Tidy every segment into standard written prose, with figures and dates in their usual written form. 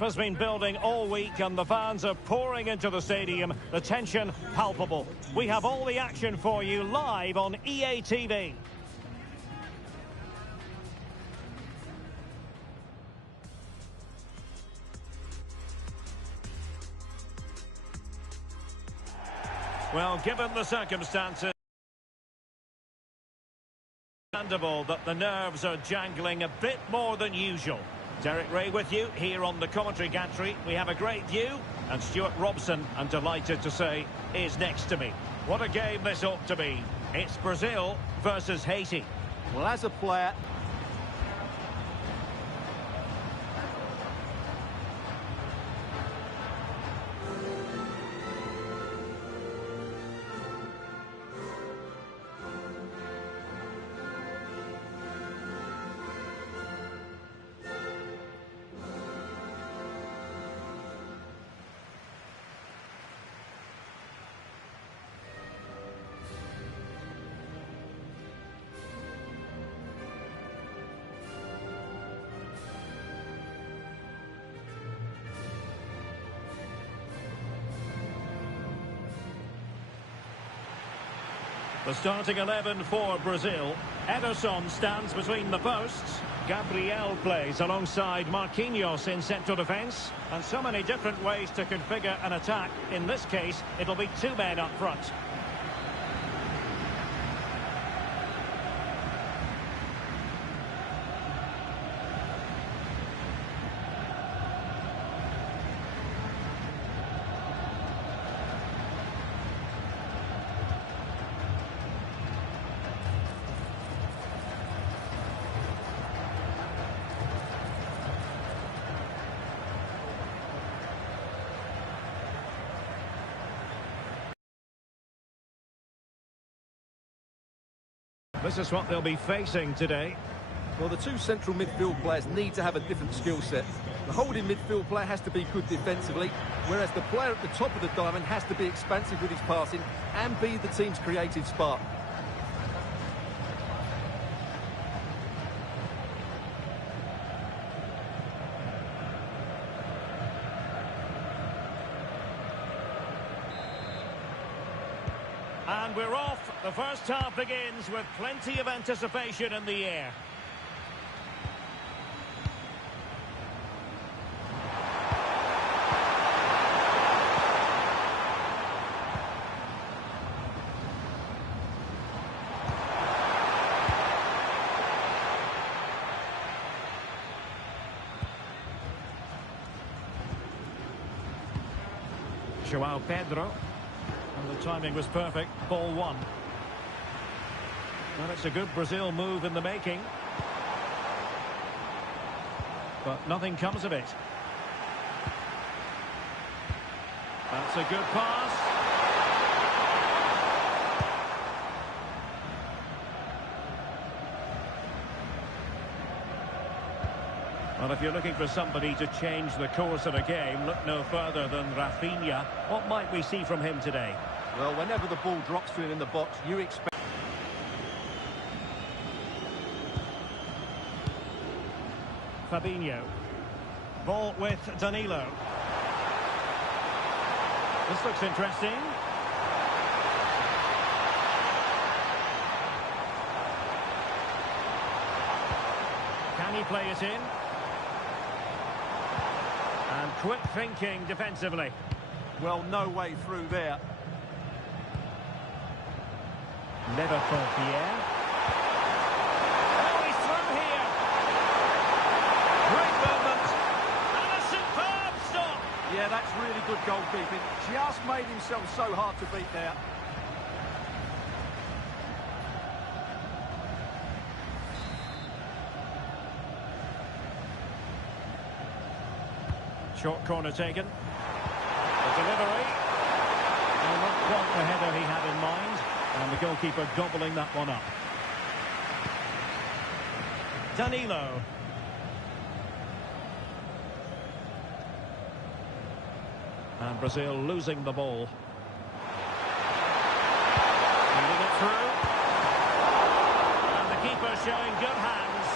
has been building all week and the fans are pouring into the stadium. The tension palpable. We have all the action for you live on EA TV. Well, given the circumstances, understandable that the nerves are jangling a bit more than usual. Derek Ray with you here on the commentary gantry. We have a great view, and Stuart Robson, I'm delighted to say, is next to me. What a game this ought to be. It's Brazil versus Haiti. Well, as a player... The starting 11 for Brazil. Ederson stands between the posts. Gabriel plays alongside Marquinhos in central defence. And so many different ways to configure an attack. In this case, it'll be two men up front. This is what they'll be facing today. Well, the two central midfield players need to have a different skill set. The holding midfield player has to be good defensively, whereas the player at the top of the diamond has to be expansive with his passing and be the team's creative spark. And we're off. The first half begins with plenty of anticipation in the air. João Pedro. And the timing was perfect. Ball one. Well, it's a good Brazil move in the making. But nothing comes of it. That's a good pass. Well, if you're looking for somebody to change the course of a game, look no further than Rafinha. What might we see from him today? Well, whenever the ball drops to him in the box, you expect... Fabinho. Ball with Danilo. This looks interesting. Can he play it in? And quick thinking defensively. Well, no way through there. Never for Pierre. Oh, he's through here. Great movement. And a superb stop. Yeah, that's really good goalkeeping. Just made himself so hard to beat there. Short corner taken. The delivery. Well, not quite the header he had in mind. And the goalkeeper gobbling that one up. Danilo. And Brazil losing the ball. Feeding it through. And the keeper showing good hands.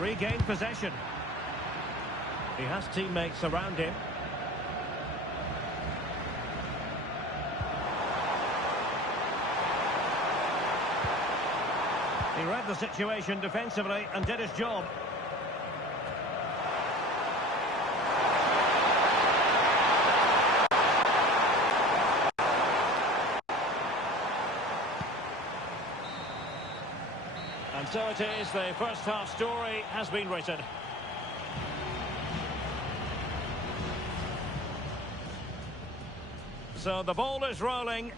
Regained possession. He has teammates around him. He read the situation defensively and did his job. And so it is, the first half story has been written. So the ball is rolling.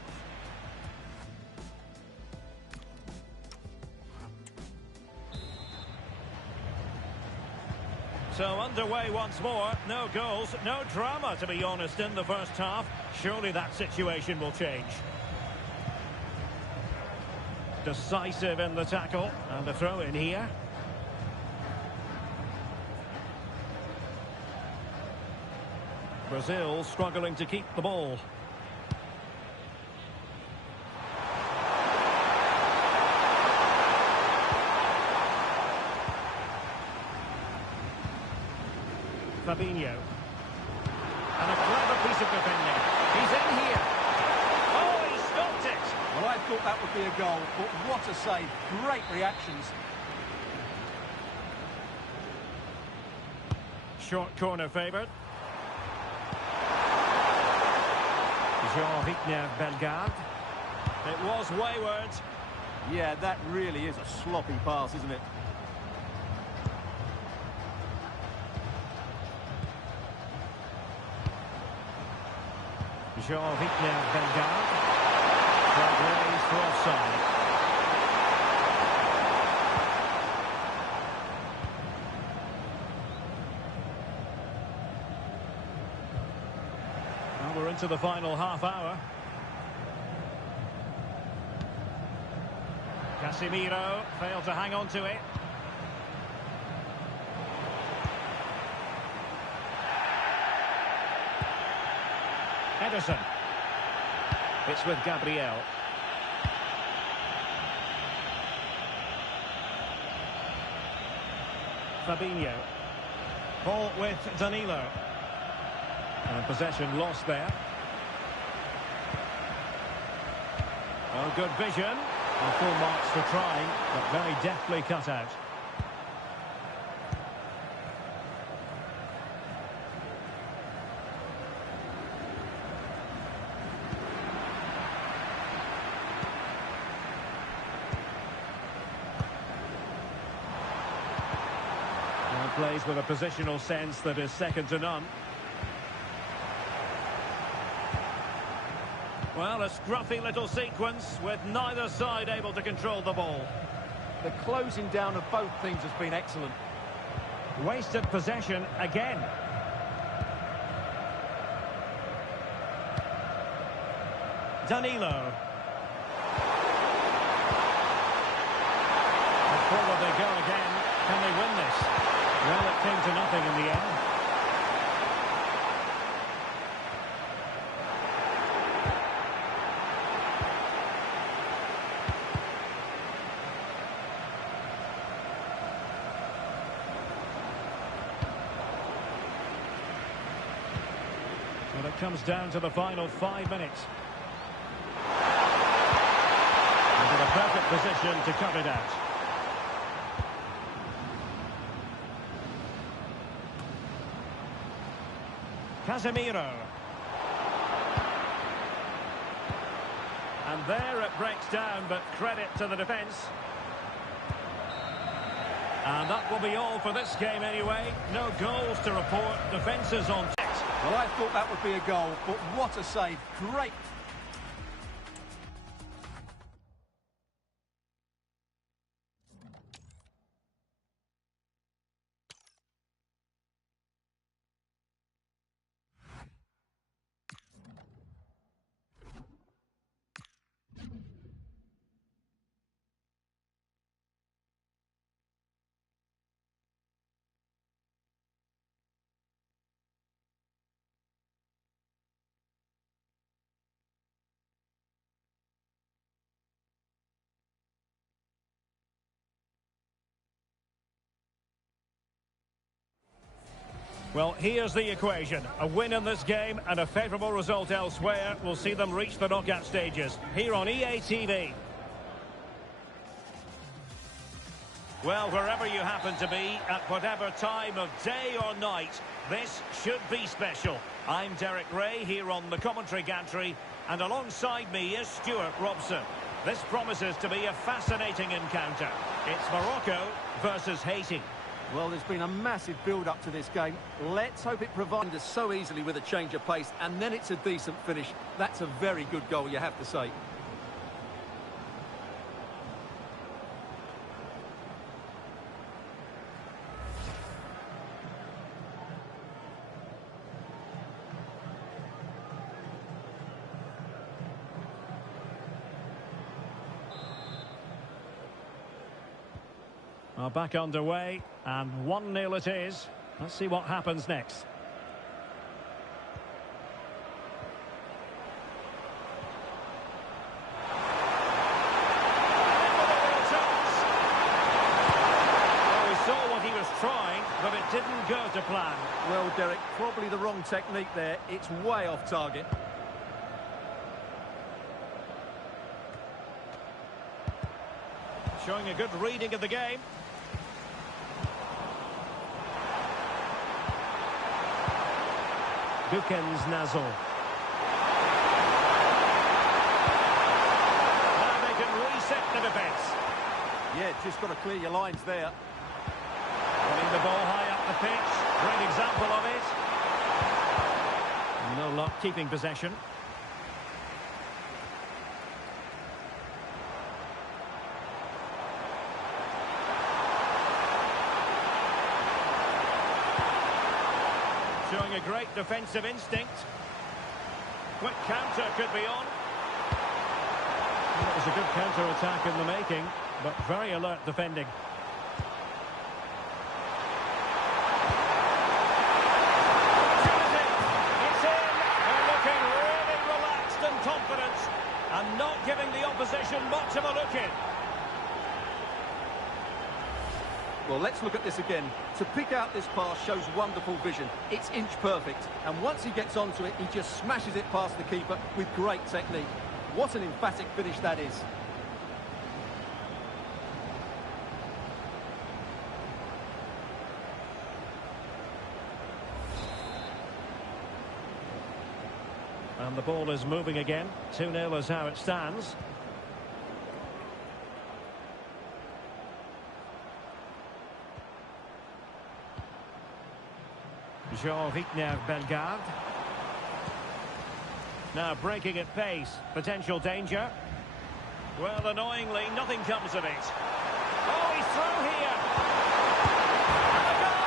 So underway once more. No goals, no drama, to be honest, in the first half. Surely that situation will change. Decisive in the tackle, and the throw in here. Brazil struggling to keep the ball. Fabinho. And a clever piece of defending. He's in here. Oh, he stopped it. Well, I thought that would be a goal, but what a save. Great reactions. Short corner favoured. Jean-Victor Bellegarde. It was wayward. Yeah, that really is a sloppy pass, isn't it? Jean-Victor Bellegarde. Flag raised for offside. Well, we're into the final half hour. Casemiro failed to hang on to it. Ederson. It's with Gabriel. Fabinho. Ball with Danilo. And possession lost there. Oh, good vision. And full marks for trying, but very deftly cut out. Plays with a positional sense that is second to none. Well, a scruffy little sequence with neither side able to control the ball. The closing down of both teams has been excellent. Wasted possession again. Danilo. And forward they go again. Can they win this? Well, it came to nothing in the end. Well, it comes down to the final 5 minutes. Into the perfect position to cut it out. Casemiro. And there it breaks down, but credit to the defence. And that will be all for this game anyway. No goals to report. Defences on set. Well, I thought that would be a goal, but what a save. Great Well, here's the equation. A win in this game and a favourable result elsewhere will see them reach the knockout stages. Here on EA TV. Well, wherever you happen to be, at whatever time of day or night, this should be special. I'm Derek Ray here on the commentary gantry, and alongside me is Stuart Robson. This promises to be a fascinating encounter. It's Morocco versus Haiti. Well, there's been a massive build-up to this game. Let's hope it provides us so easily with a change of pace, and then it's a decent finish. That's a very good goal, you have to say. Back underway, and 1-0 it is. Let's see what happens next. Well, we saw what he was trying, but it didn't go to plan. Well, Derek, probably the wrong technique there. It's way off target. Showing a good reading of the game. Bukens Nazol. Now they can reset the defence. Yeah, just got to clear your lines there. Putting the ball high up the pitch. Great example of it. No luck keeping possession. Showing a great defensive instinct. Quick counter could be on. It was a good counter-attack in the making, but very alert defending. It's in! They're looking really relaxed and confident, and not giving the opposition much of a look in. Well, let's look at this again. To pick out this pass shows wonderful vision. It's inch perfect. And once he gets onto it, he just smashes it past the keeper with great technique. What an emphatic finish that is. And the ball is moving again. 2-0 is how it stands. Jean-Victor Bellegarde. Now breaking at pace. Potential danger. Well, annoyingly, nothing comes of it. Oh, he's through here. And a goal!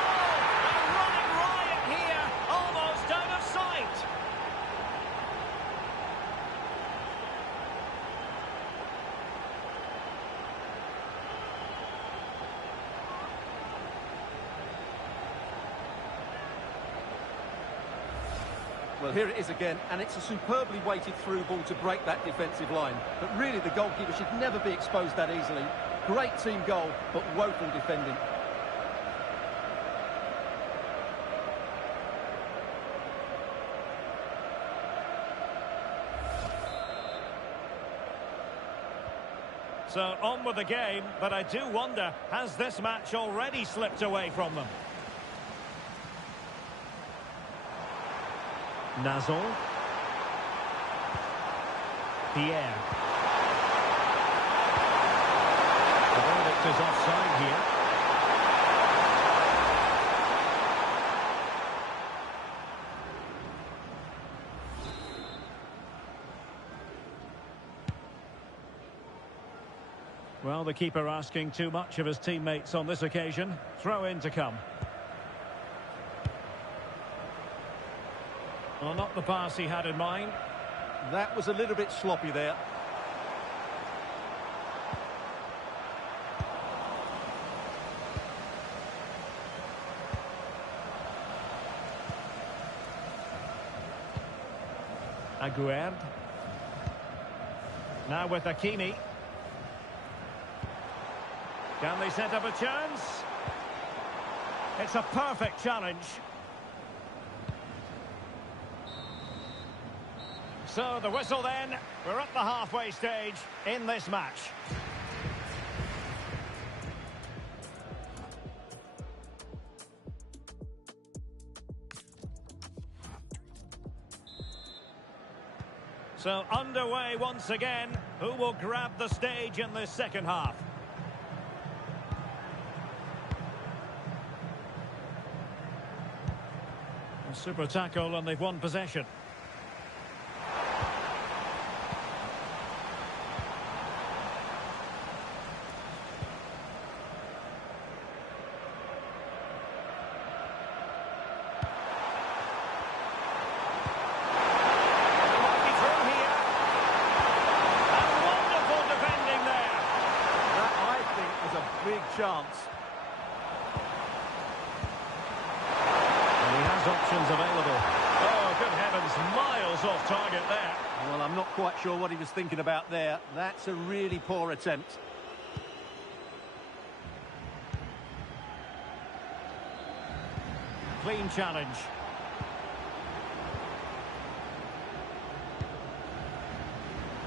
A running riot here. Almost out of sight. Well, here it is again, and it's a superbly weighted through ball to break that defensive line. But really, the goalkeeper should never be exposed that easily. Great team goal, but woeful defending. So on with the game, but I do wonder, has this match already slipped away from them? Nazol. Pierre. The verdict is offside here. Well, the keeper asking too much of his teammates on this occasion. Throw in to come. Well, not the pass he had in mind. That was a little bit sloppy there. Aguerd. Now with Hakimi. Can they set up a chance? It's a perfect challenge. So the whistle then. We're at the halfway stage in this match. So underway once again. Who will grab the stage in this second half? A super tackle and they've won possession. Big chance. And he has options available. Oh, good heavens, miles off target there. Well, I'm not quite sure what he was thinking about there. That's a really poor attempt. Clean challenge.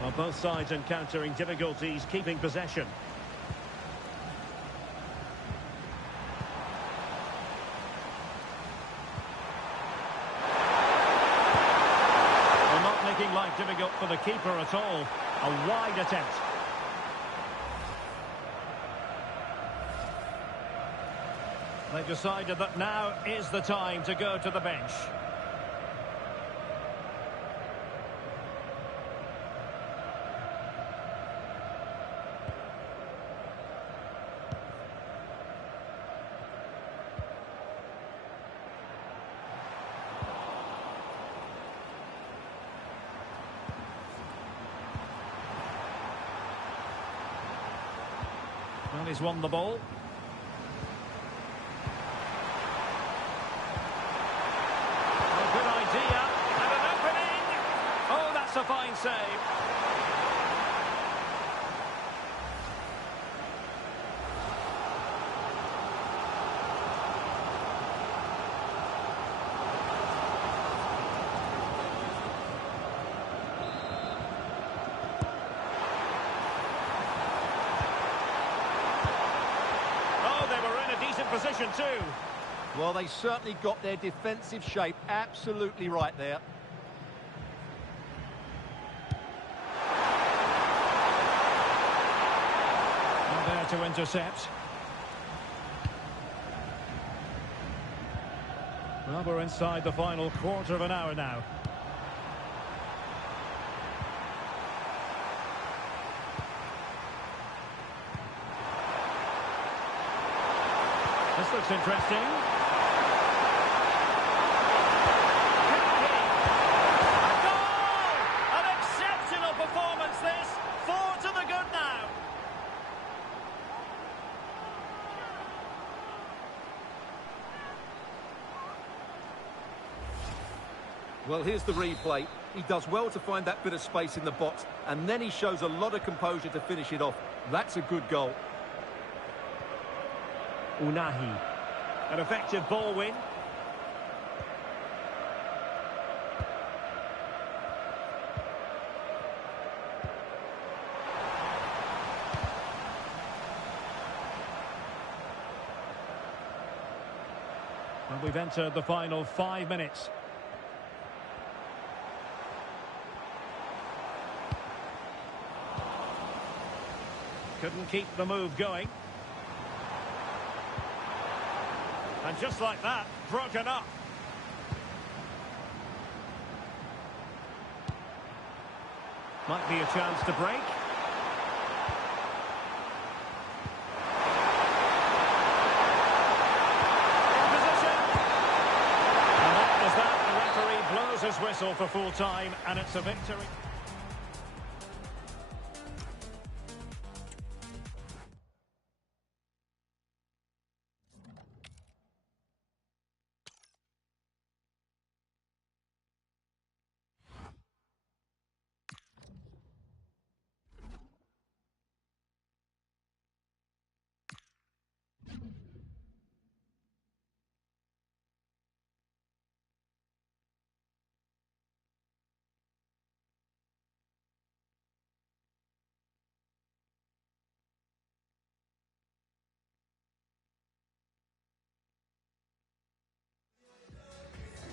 Well, both sides encountering difficulties keeping possession. Making life difficult for the keeper at all. A wide attempt. They've decided that now is the time to go to the bench. Well, he's won the ball. A good idea. And an opening. Oh, that's a fine save. Position too. Well, they certainly got their defensive shape absolutely right there. Not there to intercept. Well, we're inside the final quarter of an hour now. This looks interesting. A goal! An exceptional performance this. 4 to the good now. Well, here's the replay. He does well to find that bit of space in the box, and then he shows a lot of composure to finish it off. That's a good goal. Unahi. An effective ball win. And we've entered the final 5 minutes. Couldn't keep the move going. And just like that, broken up. Might be a chance to break. In position. And that was that. The referee blows his whistle for full time, and it's a victory.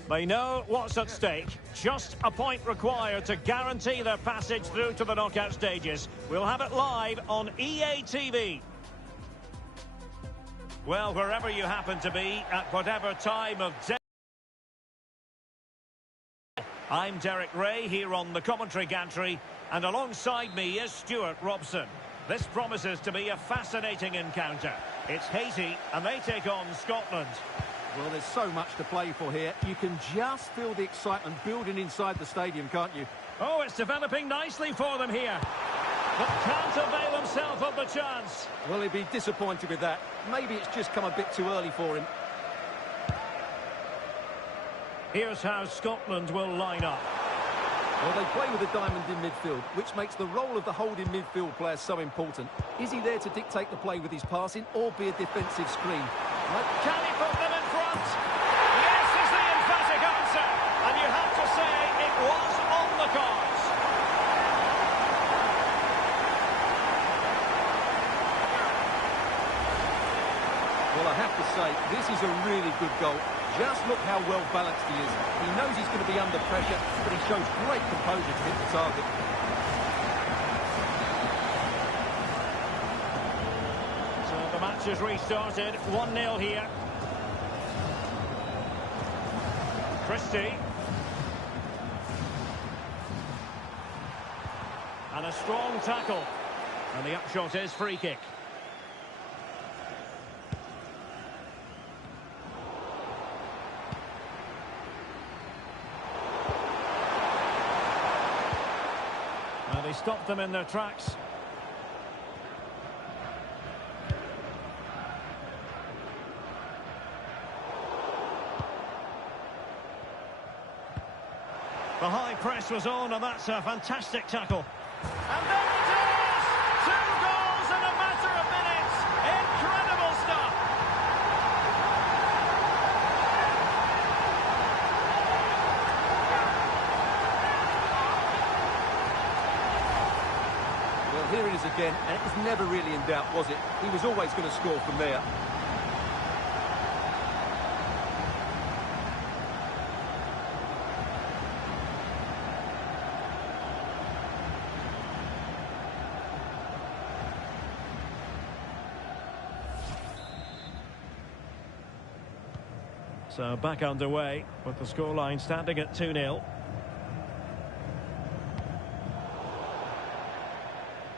They know what's at stake. Just a point required to guarantee their passage through to the knockout stages. We'll have it live on EA TV. Well, wherever you happen to be, at whatever time of day. I'm Derek Ray here on the commentary gantry, and alongside me is Stuart Robson. This promises to be a fascinating encounter. It's Haiti, and they take on Scotland. Well, there's so much to play for here. You can just feel the excitement building inside the stadium, can't you? Oh, it's developing nicely for them here. But can't avail himself of the chance. Well, he'd be disappointed with that. Maybe it's just come a bit too early for him. Here's how Scotland will line up. Well, they play with a diamond in midfield, which makes the role of the holding midfield player so important. Is he there to dictate the play with his passing or be a defensive screen? Can he put them in front? Yes is the emphatic answer. And you have to say it was on the cards. Well, I have to say, this is a really good goal. Just look how well balanced he is. He knows he's going to be under pressure, but he shows great composure to hit the target. So the match has restarted. 1-0 here. Christie. And a strong tackle. And the upshot is free kick. Well, they stopped them in their tracks. The high press was on, and that's a fantastic tackle. And there it is! 2 goals in a matter of minutes. Incredible stuff. Well, here it is again, and it was never really in doubt, was it? He was always going to score from there. So back underway with the scoreline standing at 2-0.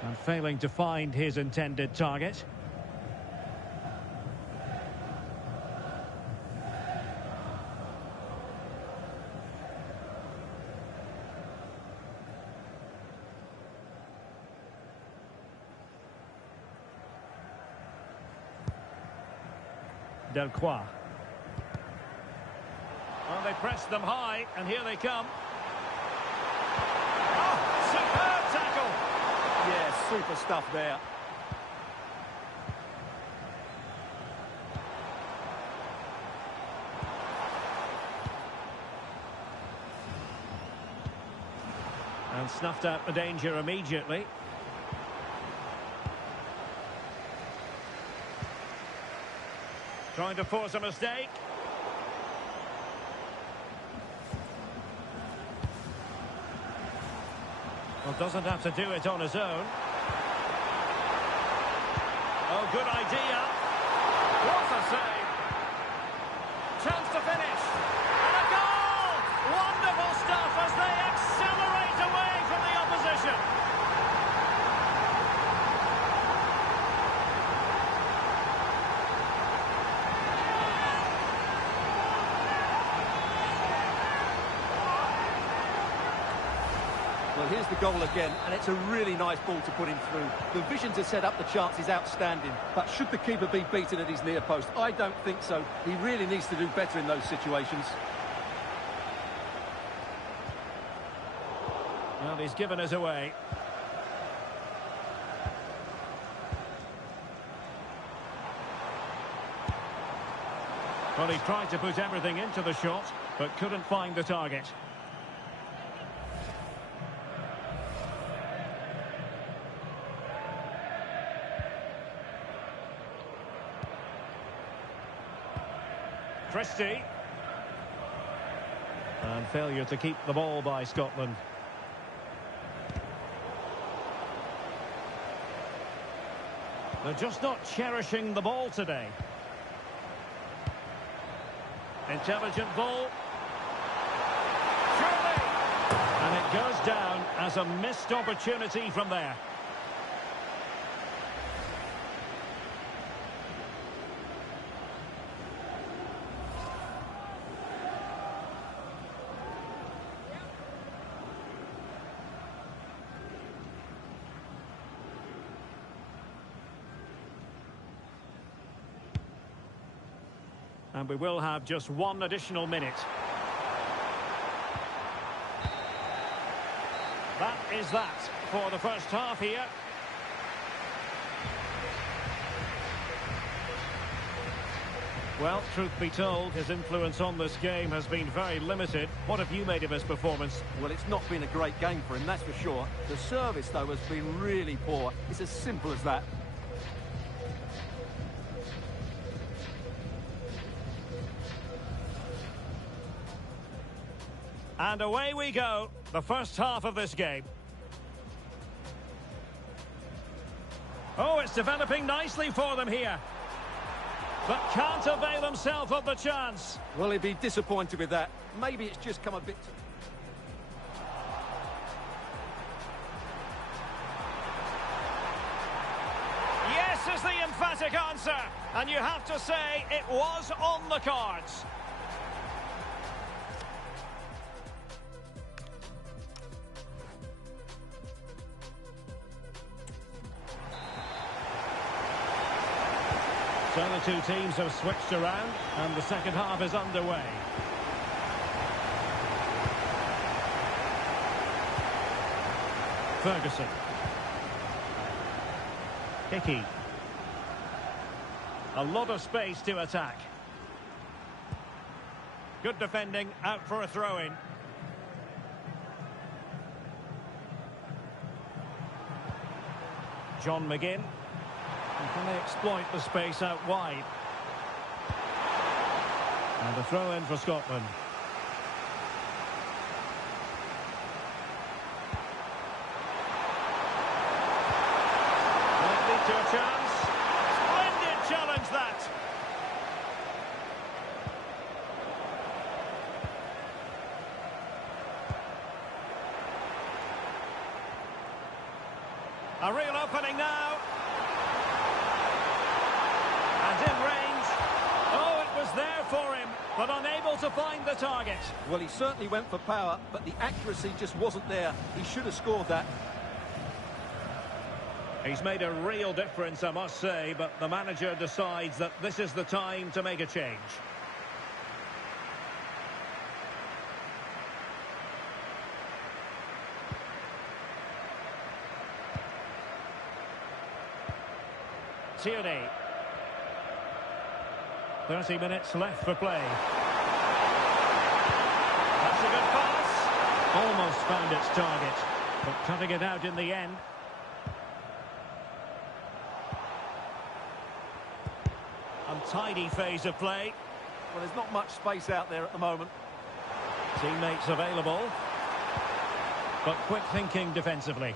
And failing to find his intended target. Delcroix. Well, they pressed them high, and here they come. Oh, superb tackle! Yeah, super stuff there. And snuffed out the danger immediately. Trying to force a mistake. Well, doesn't have to do it on his own. Oh, good idea. What a save. Chance to finish. And a goal! Wonderful stuff as they accelerate away from the opposition. Well, here's the goal again, and it's a really nice ball to put him through. The vision to set up the chance is outstanding, but should the keeper be beaten at his near post? I don't think so. He really needs to do better in those situations. Well, he's given us away. Well, he tried to put everything into the shot, but couldn't find the target. Christie. And failure to keep the ball by Scotland. They're just not cherishing the ball today. Intelligent ball. Surely! And it goes down as a missed opportunity from there. And we will have just one additional minute. That is that for the first half here. Well, truth be told, his influence on this game has been very limited. What have you made of his performance? Well, it's not been a great game for him, that's for sure. The service, though, has been really poor. It's as simple as that. And away we go, the first half of this game. Oh, it's developing nicely for them here. But can't avail himself of the chance. Well, he'd be disappointed with that. Maybe it's just come a bit... Yes is the emphatic answer. And you have to say it was on the cards. So the two teams have switched around and the second half is underway. Ferguson. Hickey. A lot of space to attack. Good defending, out for a throw-in. John McGinn. And can they exploit the space out wide? And a throw-in for Scotland. Might lead to a chance. Splendid challenge, that. A real opening now. And in range. Oh, it was there for him, but unable to find the target. Well, he certainly went for power, but the accuracy just wasn't there. He should have scored that. He's made a real difference, I must say, but the manager decides that this is the time to make a change. Tierney. 30 minutes left for play. That's a good pass. Almost found its target, but cutting it out in the end. Untidy phase of play. Well, there's not much space out there at the moment. Teammates available, but quick thinking defensively.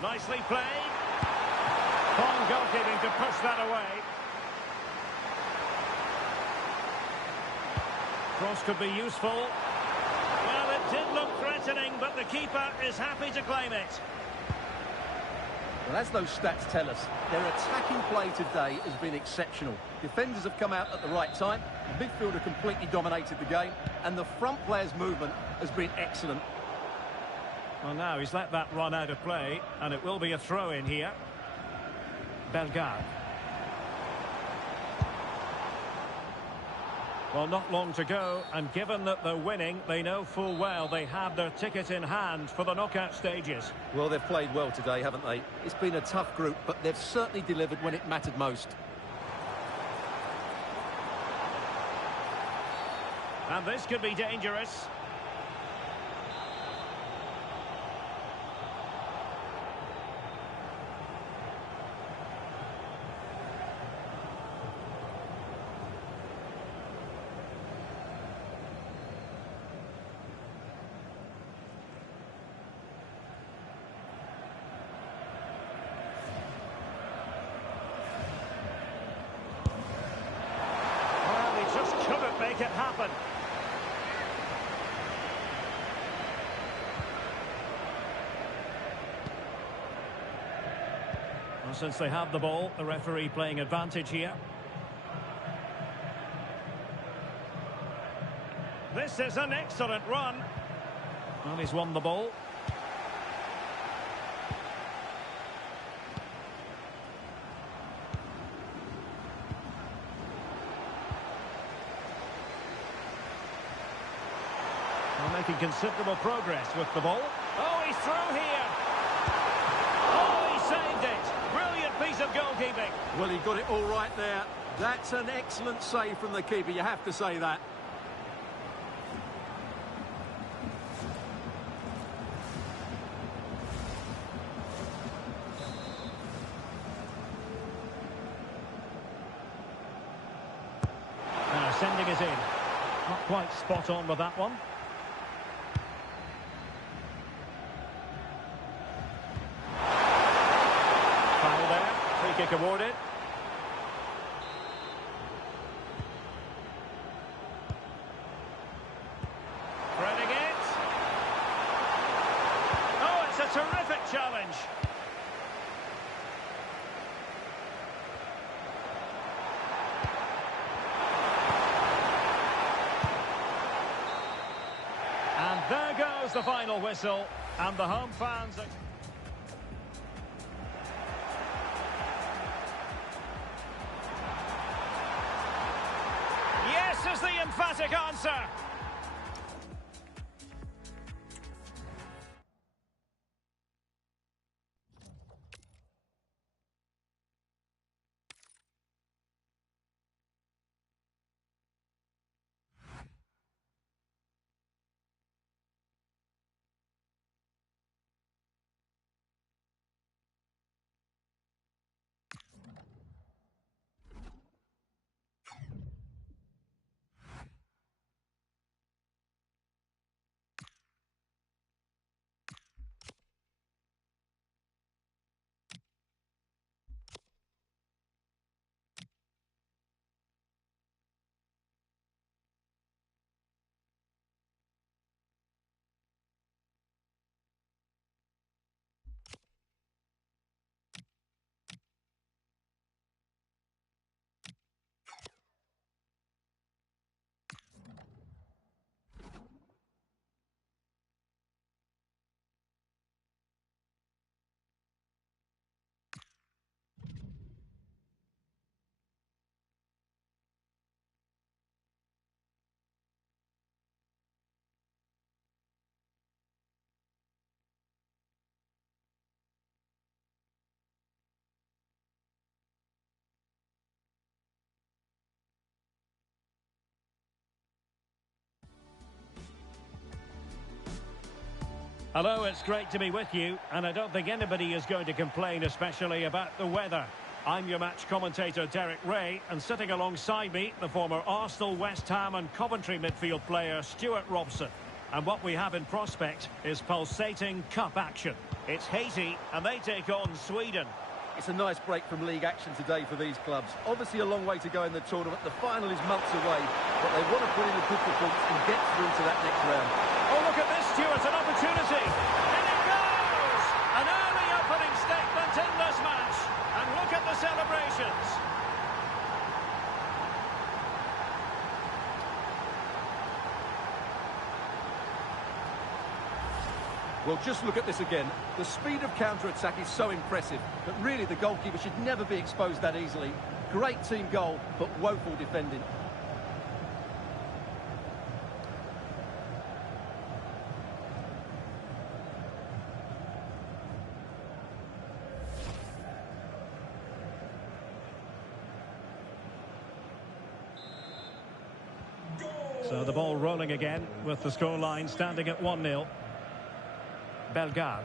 Nicely played. Fine goalkeeping to push that away. Cross could be useful. Well, it did look threatening, but the keeper is happy to claim it. Well, as those stats tell us, their attacking play today has been exceptional. Defenders have come out at the right time, the midfielder completely dominated the game, and the front player's movement has been excellent. Well, now he's let that run out of play, and it will be a throw-in here. Bellegarde. Well, not long to go, and given that they're winning, they know full well they have their ticket in hand for the knockout stages. Well, they've played well today, haven't they? It's been a tough group, but they've certainly delivered when it mattered most. And this could be dangerous. make it happen. Well, since they have the ball, the referee playing advantage here. This is an excellent run. Well, he's won the ball. Well, making considerable progress with the ball. Oh, he's through here. Oh, he saved it. Brilliant piece of goalkeeping. Well, he got it all right there. That's an excellent save from the keeper, you have to say that. Now, sending it in. Not quite spot on with that one. Foul there. Free kick awarded. Threading it. Oh, it's a terrific challenge. And there goes the final whistle. And the home fans... Yes is the emphatic answer. Hello, it's great to be with you, and I don't think anybody is going to complain, especially about the weather. I'm your match commentator, Derek Ray, and sitting alongside me, the former Arsenal, West Ham and Coventry midfield player, Stuart Robson. And what we have in prospect is pulsating cup action. It's Haiti, and they take on Sweden. It's a nice break from league action today for these clubs. Obviously a long way to go in the tournament. The final is months away, but they want to put in a good performance and get through to that next round. Oh, look at this, Stuart, an opportunity. And it goes! An early opening statement in this match. And look at the celebrations. Well, just look at this again. The speed of counter-attack is so impressive, but really the goalkeeper should never be exposed that easily. Great team goal, but woeful defending. So the ball rolling again with the scoreline standing at 1-0. Bellegarde.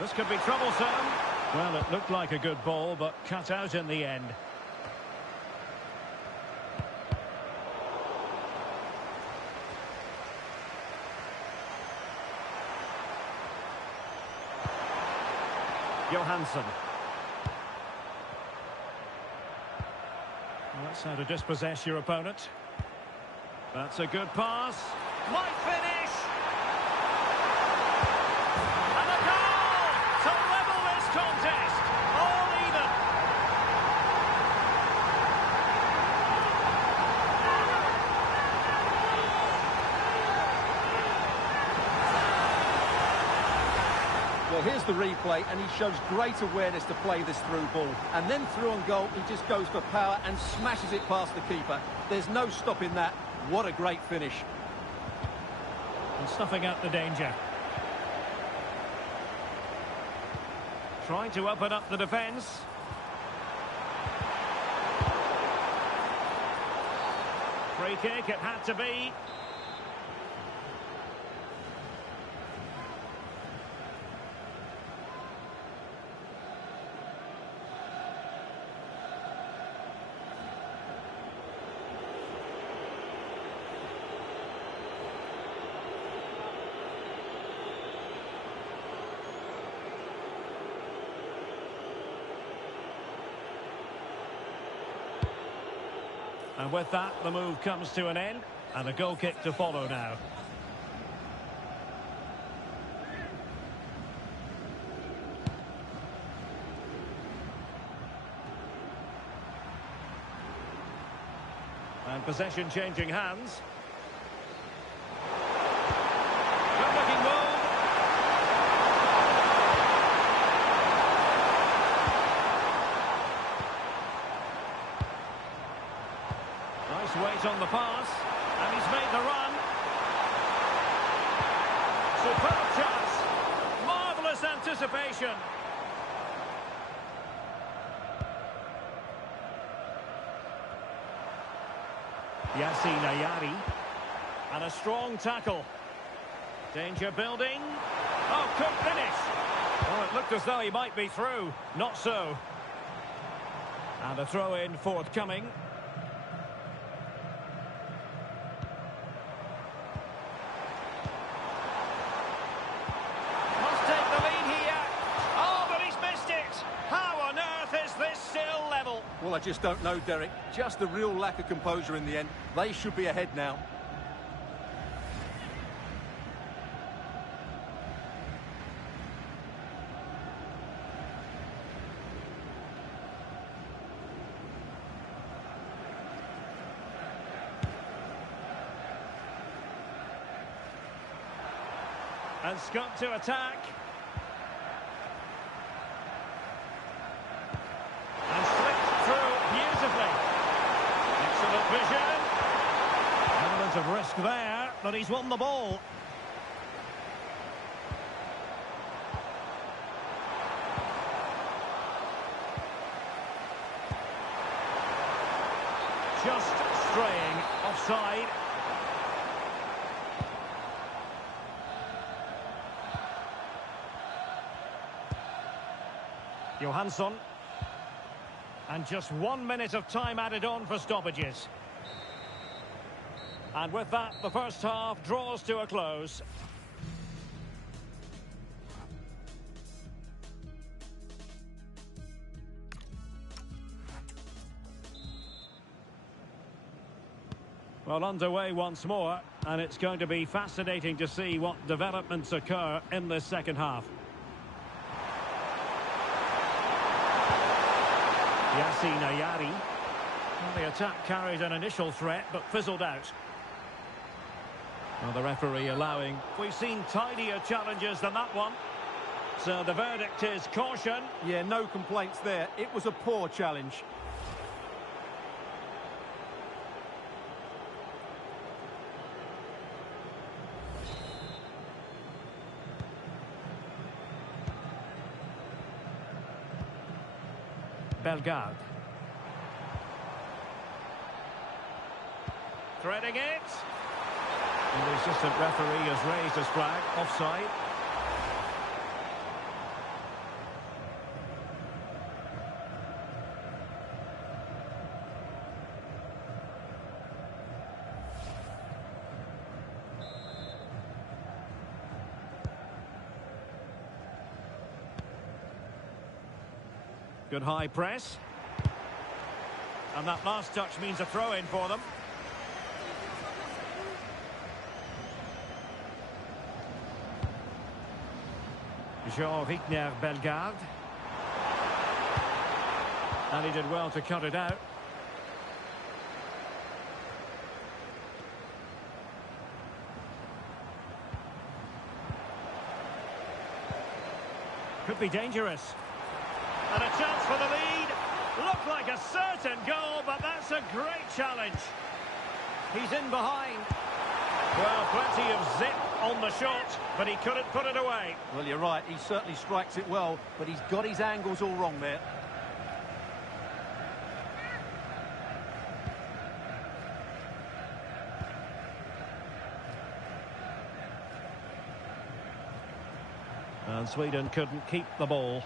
This could be troublesome. Well, it looked like a good ball, but cut out in the end. Johansson. how to dispossess your opponent. That's a good pass. Might finish! And a goal to level this contest. All even. Well, here's the replay, and he shows great awareness to play this through ball. And then through on goal, he just goes for power and smashes it past the keeper. There's no stopping that. What a great finish. And snuffing out the danger. Trying to open up the defence. Free kick, it had to be. And with that, the move comes to an end, and a goal kick to follow now. And possession changing hands. Good looking move. Nice weight on the pass, and he's made the run. Superb chance. Marvellous anticipation. Ayari. And a strong tackle. Danger building. Oh, could finish. Oh, it looked as though he might be through. Not so. And a throw-in forthcoming. Must take the lead here. Oh, but he's missed it. How on earth is this still level? Well, I just don't know, Derek. Just a real lack of composure in the end. They should be ahead now. And Scott to attack. And slipped through beautifully. Excellent vision. Element of risk there, but he's won the ball. Just straying offside. Johansson. And just 1 minute of time added on for stoppages. And with that, the first half draws to a close. Well, underway once more, and it's going to be fascinating to see what developments occur in this second half. Ayari. Well, the attack carried an initial threat, but fizzled out. Well, the referee allowing. We've seen tidier challenges than that one. So the verdict is caution. Yeah, no complaints there. It was a poor challenge. Bellegarde. Threading it. And the assistant referee has raised his flag. Offside. Good high press. And that last touch means a throw-in for them. Jean-Wigner Bellegarde. And he did well to cut it out. Could be dangerous. And a chance for the lead. Looked like a certain goal, but that's a great challenge. He's in behind. Well, plenty of zip on the shot, but he couldn't put it away. Well, you're right. He certainly strikes it well, but he's got his angles all wrong there. And Sweden couldn't keep the ball.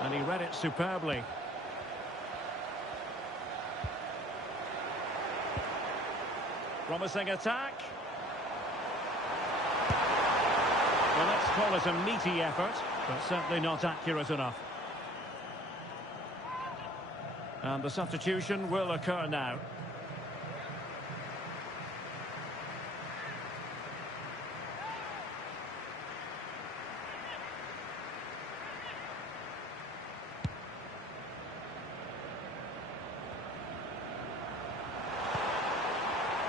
And he read it superbly. Promising attack. Well, let's call it a meaty effort, but certainly not accurate enough. And the substitution will occur now.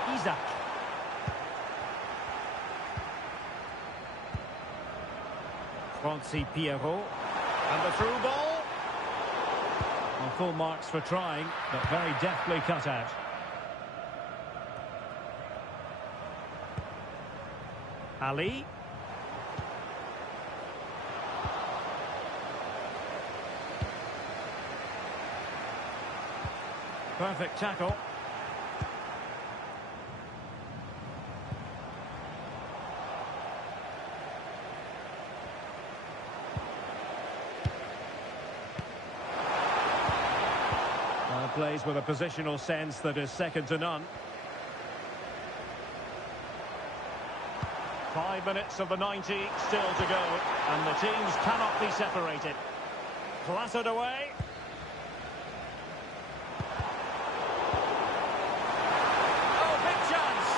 Isaac. Francis Pierrot. And the through ball. Well, full marks for trying, but very deftly cut out. Ali. Perfect tackle. Plays with a positional sense that is second to none. 5 minutes of the 90 still to go, and the teams cannot be separated. Clattered away. Oh, big chance.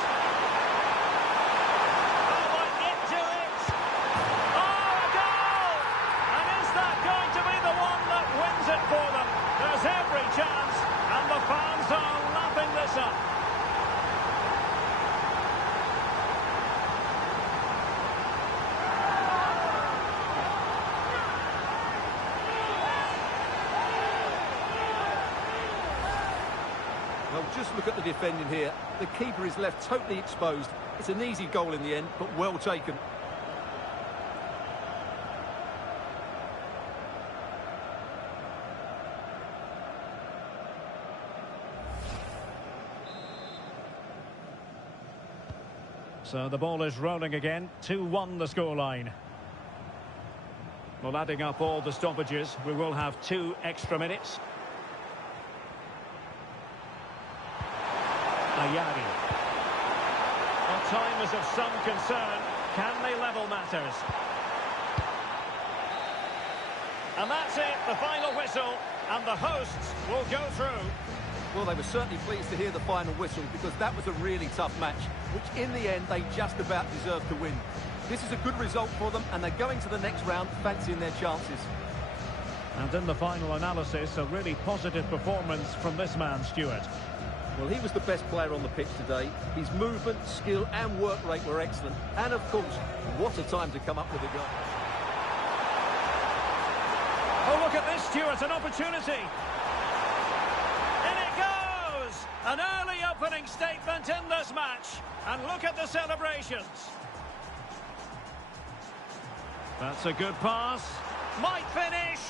Oh, might get to it. Oh, a goal! And is that going to be the one that wins it for them? There's every chance. And the fans are lapping this up. Well, just look at the defending here. The keeper is left totally exposed. It's an easy goal in the end, but well taken. So the ball is rolling again. 2-1 the scoreline. Well, adding up all the stoppages, we will have 2 extra minutes. Ayari. Well, time is of some concern. Can they level matters? And that's it, the final whistle. And the hosts will go through. Well, they were certainly pleased to hear the final whistle because that was a really tough match, which in the end they just about deserved to win. This is a good result for them, and they're going to the next round fancying their chances. And in the final analysis, a really positive performance from this man, Stuart. Well, he was the best player on the pitch today. His movement, skill and work rate were excellent. And of course, what a time to come up with a goal. Oh, look at this, Stuart, an opportunity. An early opening statement in this match. And look at the celebrations. That's a good pass. Might finish.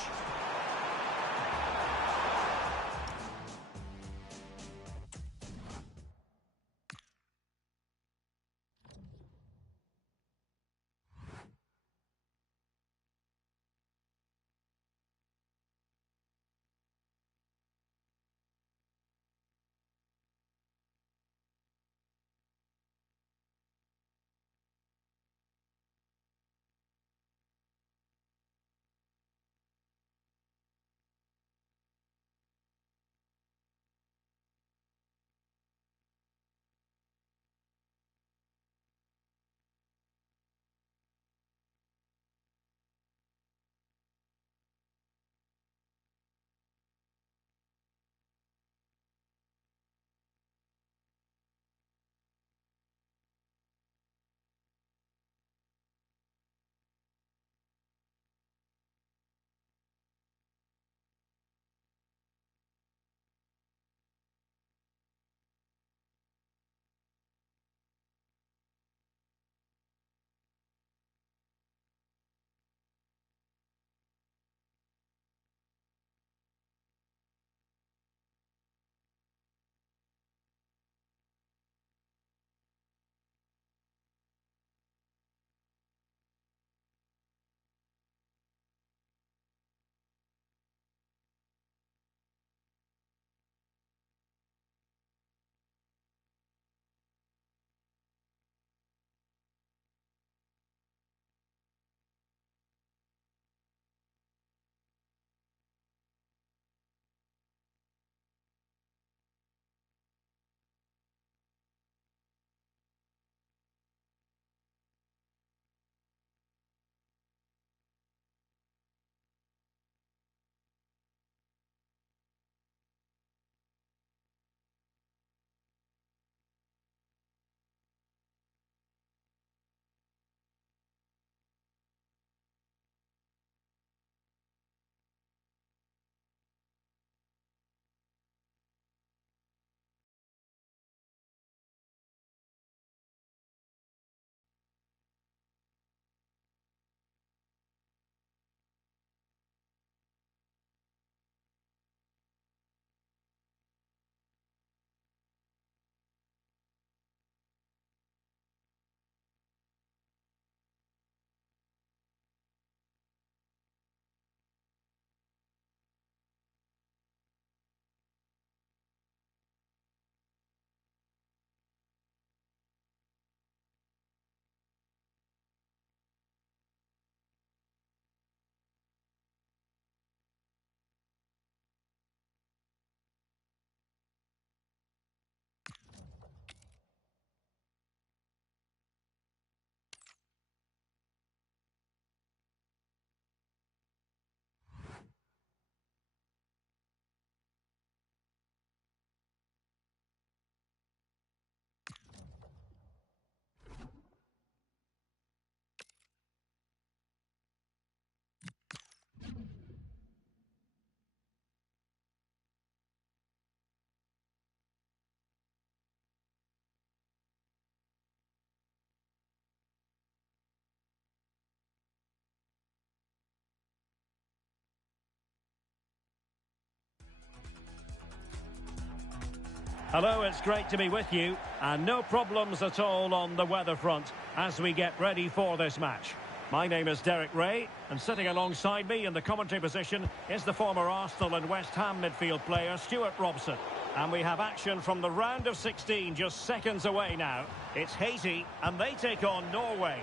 Hello, it's great to be with you. And no problems at all on the weather front as we get ready for this match. My name is Derek Ray, and sitting alongside me in the commentary position is the former Arsenal and West Ham midfield player Stuart Robson. And we have action from the round of 16 just seconds away now. It's Haiti, and they take on Norway.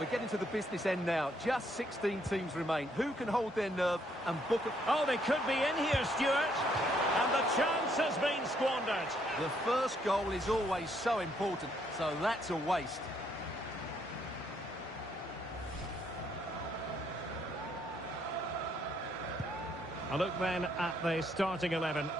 We're getting to the business end now. Just 16 teams remain. Who can hold their nerve and book it? Oh, they could be in here, Stuart. And the chance has been squandered. The first goal is always so important, so that's a waste. A look then at the starting 11.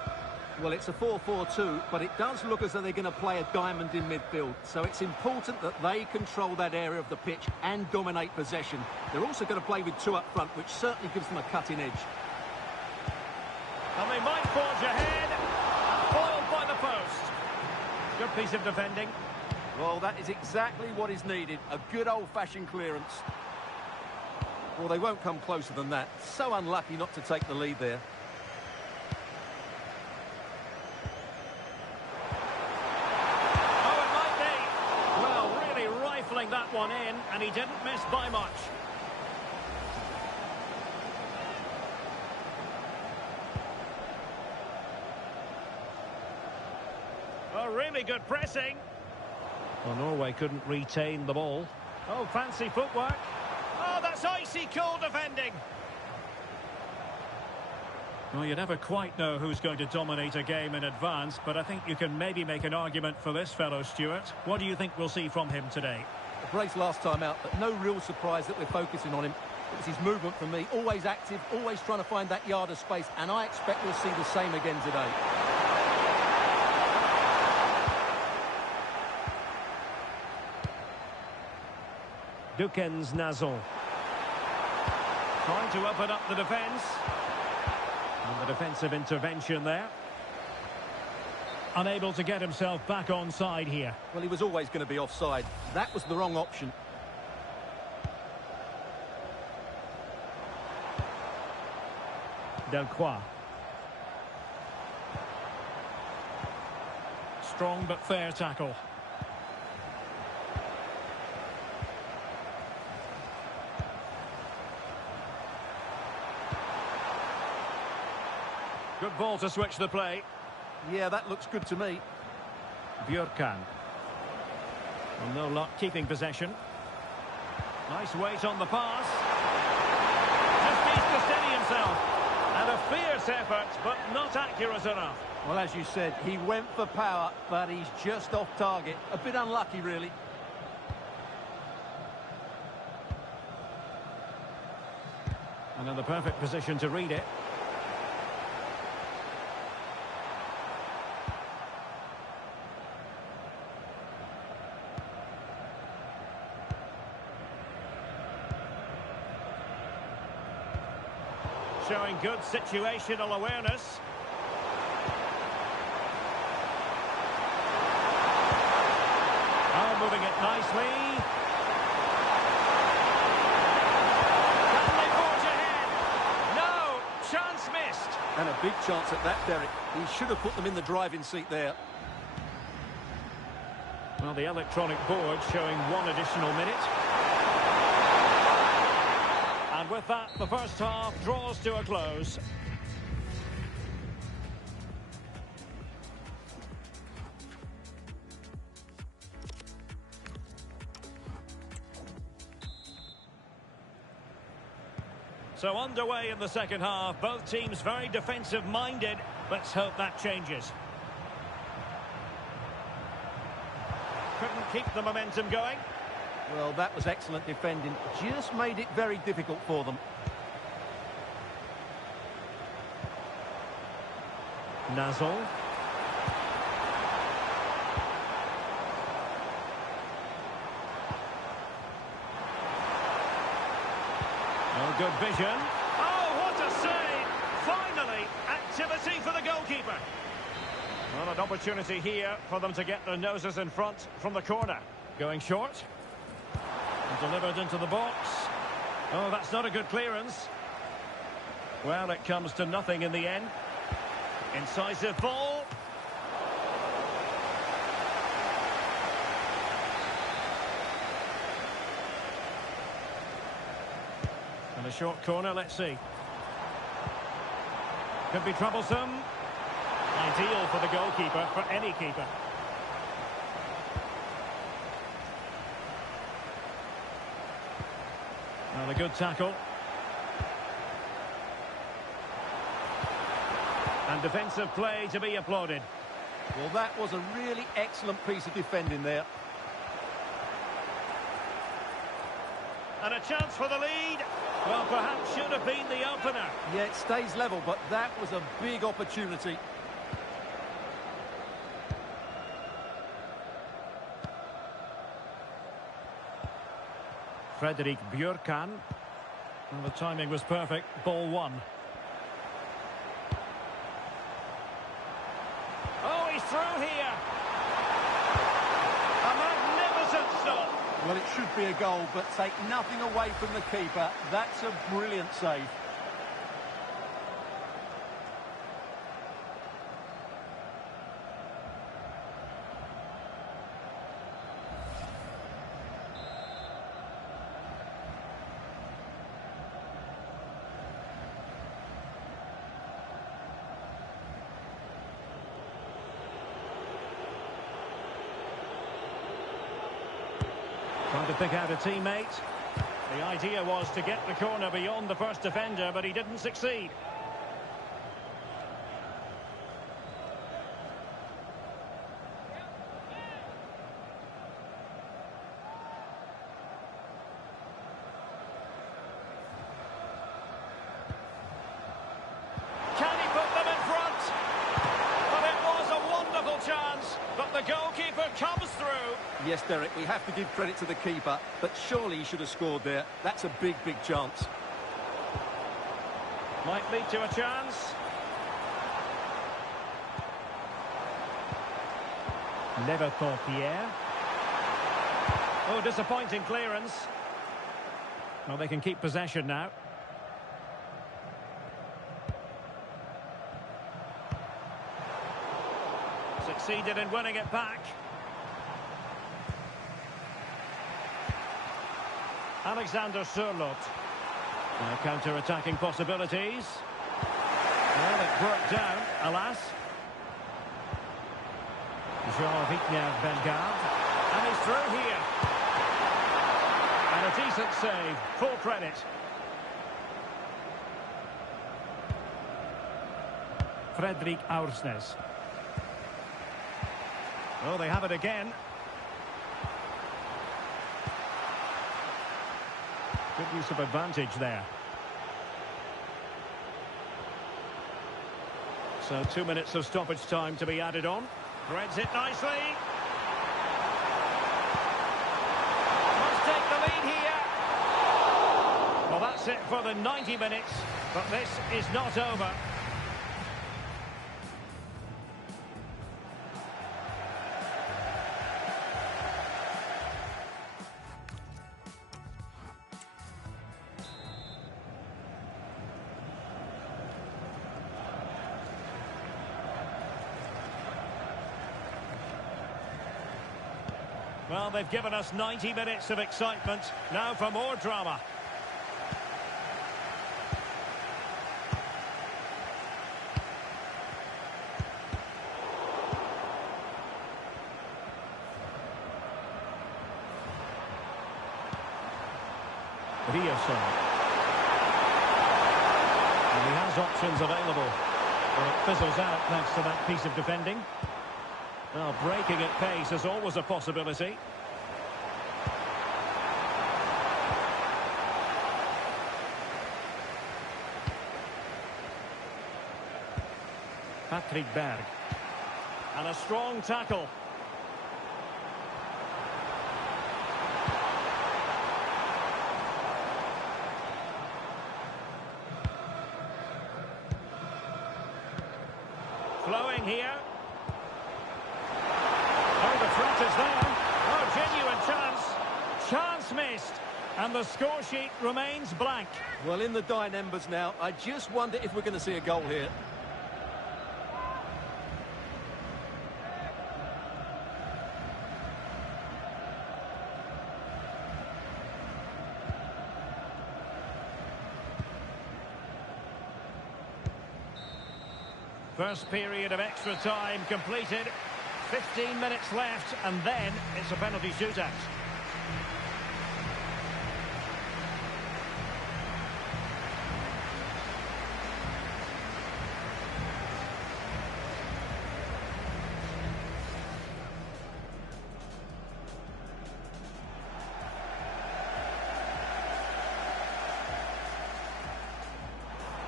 Well, it's a 4-4-2, but it does look as though they're going to play a diamond in midfield. So it's important that they control that area of the pitch and dominate possession. They're also going to play with two up front, which certainly gives them a cutting edge. And they might forge ahead and foiled by the post. Good piece of defending. Well, that is exactly what is needed. A good old-fashioned clearance. Well, they won't come closer than that. So unlucky not to take the lead there. That one in, and he didn't miss by much. Oh, really good pressing. Well, Norway couldn't retain the ball. Oh, fancy footwork. Oh, that's icy cold defending. Well, you never quite know who's going to dominate a game in advance, but I think you can maybe make an argument for this fellow, Stuart. What do you think we'll see from him today? A brace last time out, but no real surprise that we're focusing on him. It was his movement for me. Always active, always trying to find that yard of space, and I expect we'll see the same again today. Dukens Nazl. Trying to open up the defence. And the defensive intervention there. Unable to get himself back onside here. Well, he was always going to be offside. That was the wrong option. Delcroix. Strong but fair tackle. Good ball to switch the play. Yeah, that looks good to me. Björkan. Well, no luck keeping possession. Nice weight on the pass. Just needs to steady himself. And a fierce effort, but not accurate enough. Well, as you said, he went for power, but he's just off target. A bit unlucky, really. And in the perfect position to read it. Showing good situational awareness. Oh, moving it nicely. Can they forge ahead? No, chance missed. And a big chance at that, Derek. He should have put them in the driving seat there. Well, the electronic board showing one additional minute. And with that, the first half draws to a close. So underway in the second half, both teams very defensive-minded. Let's hope that changes. Couldn't keep the momentum going. Well, that was excellent defending. Just made it very difficult for them. Nazl. Oh, good vision. Oh, what a save! Finally, activity for the goalkeeper. Well, an opportunity here for them to get their noses in front from the corner. Going short. And delivered into the box. Oh, that's not a good clearance. Well, it comes to nothing in the end. Incisive ball. And a short corner, let's see. Could be troublesome. Ideal for the goalkeeper, for any keeper. Well, a good tackle. And defensive play to be applauded. Well, that was a really excellent piece of defending there. And a chance for the lead. Well, perhaps should have been the opener. Yeah, it stays level, but that was a big opportunity. Fredrik Björkan. Well, the timing was perfect. Ball one. Oh, he's through here. A magnificent stop. Well, it should be a goal, but take nothing away from the keeper. That's a brilliant save. Trying to pick out a teammate. The idea was to get the corner beyond the first defender, but he didn't succeed. Can he put them in front? But it was a wonderful chance, but the goalkeeper comes through. Yes, Derek, we have to give credit to the keeper, but surely he should have scored there. That's a big, big chance. Might lead to a chance. Pierre. Oh, disappointing clearance. Well, they can keep possession now. Succeeded in winning it back. Alexander Sørloth. Now counter-attacking possibilities. Well, it broke down, alas. Jean-Victor Bellegarde. And he's through here. And a decent save. Full credit. Fredrik Aursnes. Oh, they have it again. Good use of advantage there. So 2 minutes of stoppage time to be added on. Threads it nicely. Must take the lead here. Well, that's it for the 90 minutes, but this is not over. Well, they've given us 90 minutes of excitement. Now for more drama. Riosson. And he has options available. Well, it fizzles out thanks to that piece of defending. Well, breaking at pace is always a possibility. Patrick Berg. And a strong tackle. Flowing here. Oh, the threat is there. Oh, genuine chance. Chance missed. And the score sheet remains blank. Well, in the dying embers now, I just wonder if we're going to see a goal here. First period of extra time completed. 15 minutes left, and then it's a penalty shootout.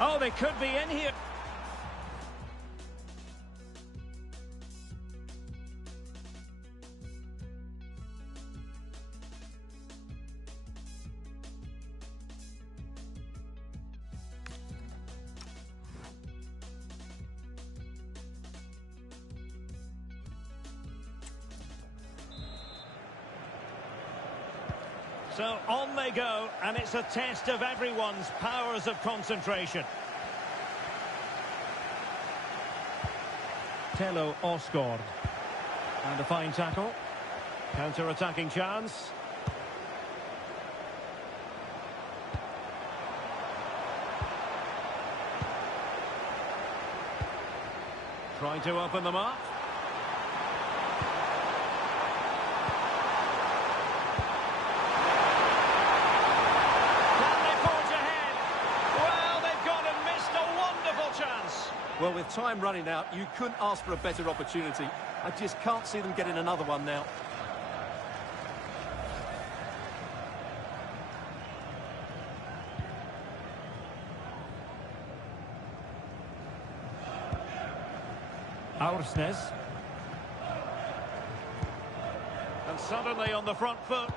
Oh, they could be in here. So on they go, and it's a test of everyone's powers of concentration. Tello Osgård. And a fine tackle. Counter-attacking chance. Trying to open them up. Well, with time running out, you couldn't ask for a better opportunity. I just can't see them getting another one now. Aursnes. And suddenly on the front foot.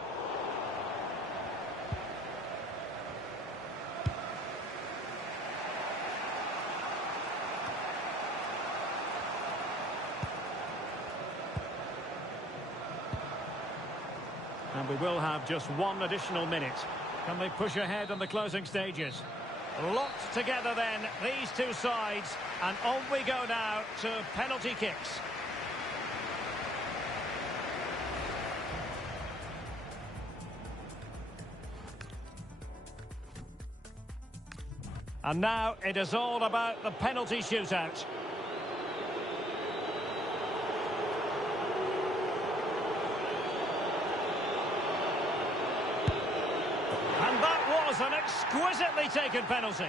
And we will have just one additional minute. Can they push ahead in the closing stages? Locked together then, these two sides. And on we go now to penalty kicks. And now it is all about the penalty shootout. An exquisitely taken penalty.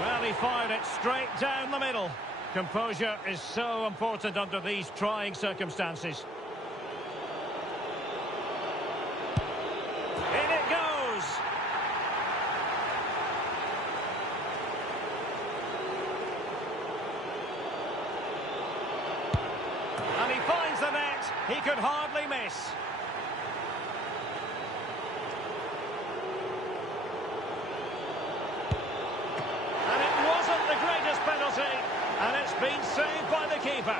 Well, he fired it straight down the middle. Composure is so important under these trying circumstances. In it goes. And he finds the net. He could hardly miss. And it wasn't the greatest penalty. And it's been saved by the keeper.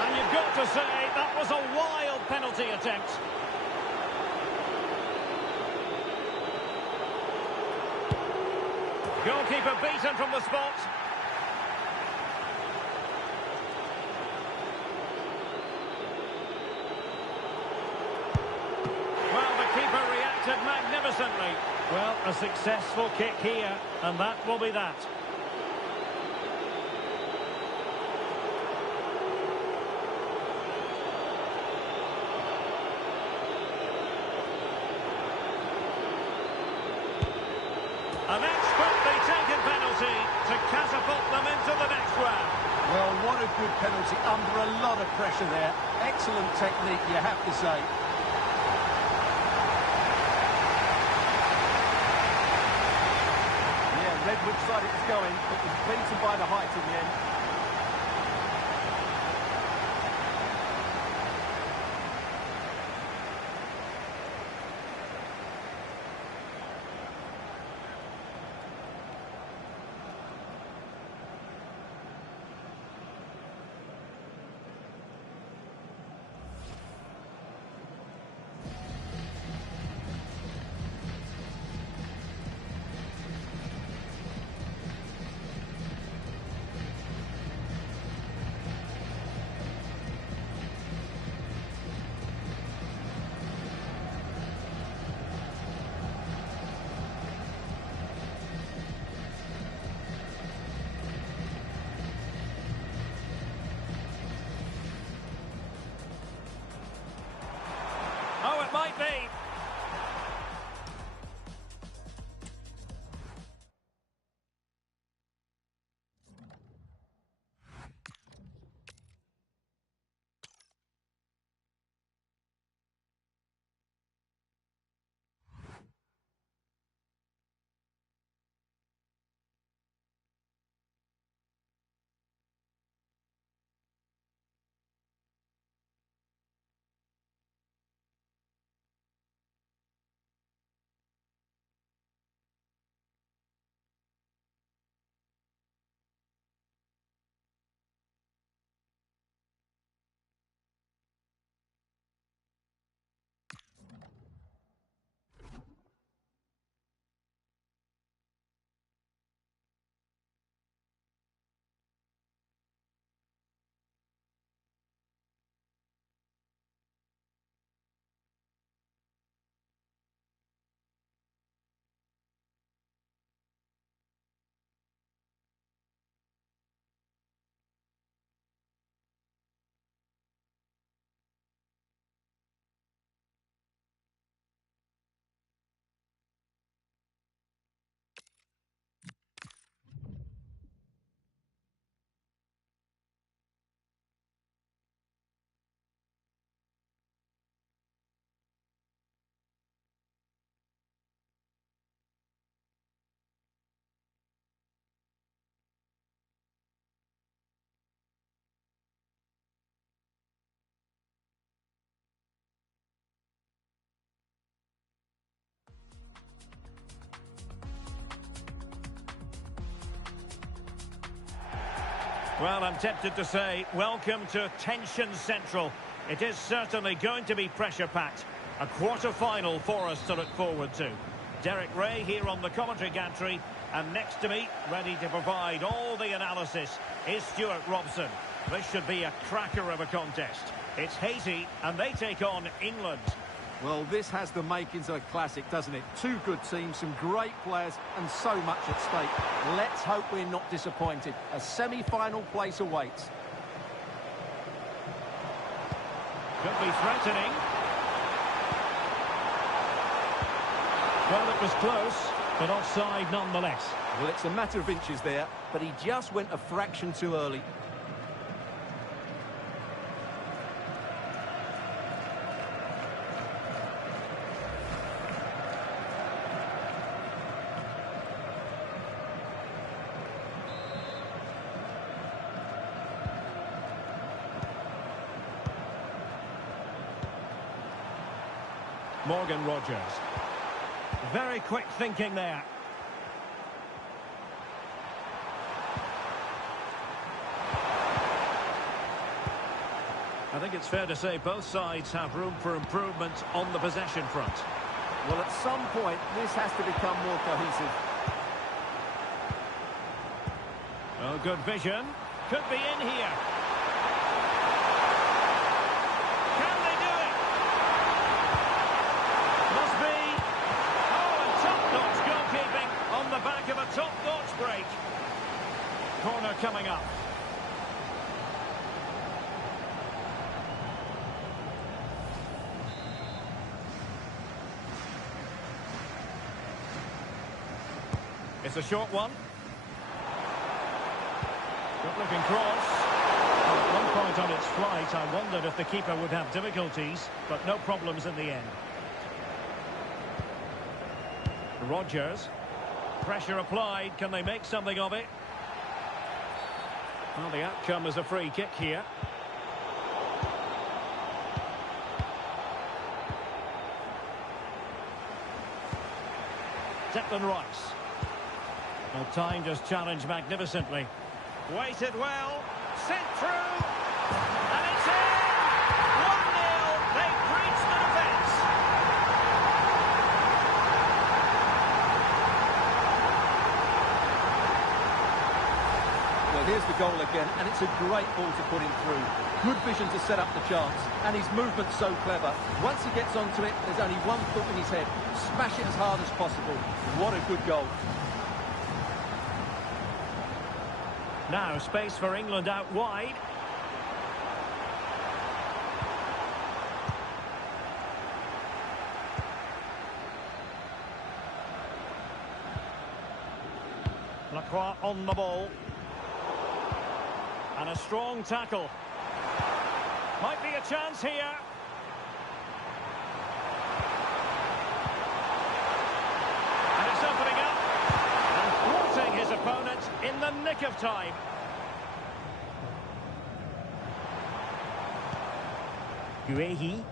And you've got to say, that was a wild penalty attempt. Goalkeeper beaten from the spot. Magnificently. Well, a successful kick here, and that will be that. An expertly taken penalty to catapult them into the next round. Well, what a good penalty under a lot of pressure there. Excellent technique, you have to say. Read which side it was going, but was beaten by the height in the end. Well, I'm tempted to say, welcome to Tension Central. It is certainly going to be pressure-packed. A quarter-final for us to look forward to. Derek Ray here on the commentary gantry, and next to me, ready to provide all the analysis, is Stuart Robson. This should be a cracker of a contest. It's Haiti, and they take on England. Well, this has the makings of a classic, doesn't it? Two good teams, some great players, and so much at stake. Let's hope we're not disappointed. A semi-final place awaits. Could be threatening. Well, it was close, but offside nonetheless. Well, it's a matter of inches there, but he just went a fraction too early. Morgan Rogers. Very quick thinking there. I think it's fair to say both sides have room for improvement on the possession front. Well, at some point, this has to become more cohesive. Oh, good vision. Could be in here. Can they do it? Must be. Oh, and top-notch goalkeeping on the back of a top-notch break. Corner coming up. It's a short one. Good-looking cross. Well, at one point on its flight, I wondered if the keeper would have difficulties, but no problems in the end. Rogers. Pressure applied. Can they make something of it? Well, the outcome is a free kick here. Declan Rice. Well, time just challenged magnificently. Waited well, sent through, and it's in! 1-0, they've breached the defence. Well, here's the goal again, and it's a great ball to put him through. Good vision to set up the chance, and his movement's so clever. Once he gets onto it, there's only one thought in his head. Smash it as hard as possible. What a good goal. Now, space for England out wide. Lacroix on the ball. And a strong tackle. Might be a chance here. And it's opening up. And thwarting his opponent in the nick of time. Guehi.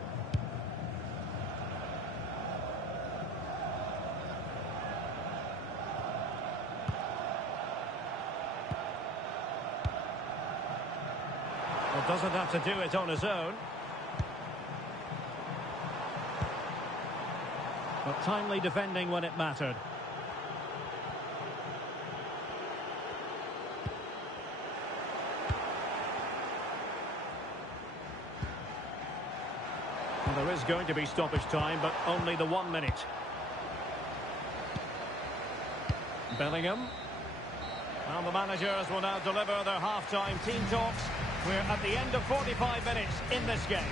Well, doesn't have to do it on his own. But timely defending when it mattered. Well, there is going to be stoppage time, but only the 1 minute. Bellingham. And the managers will now deliver their half-time team talks. We're at the end of 45 minutes in this game.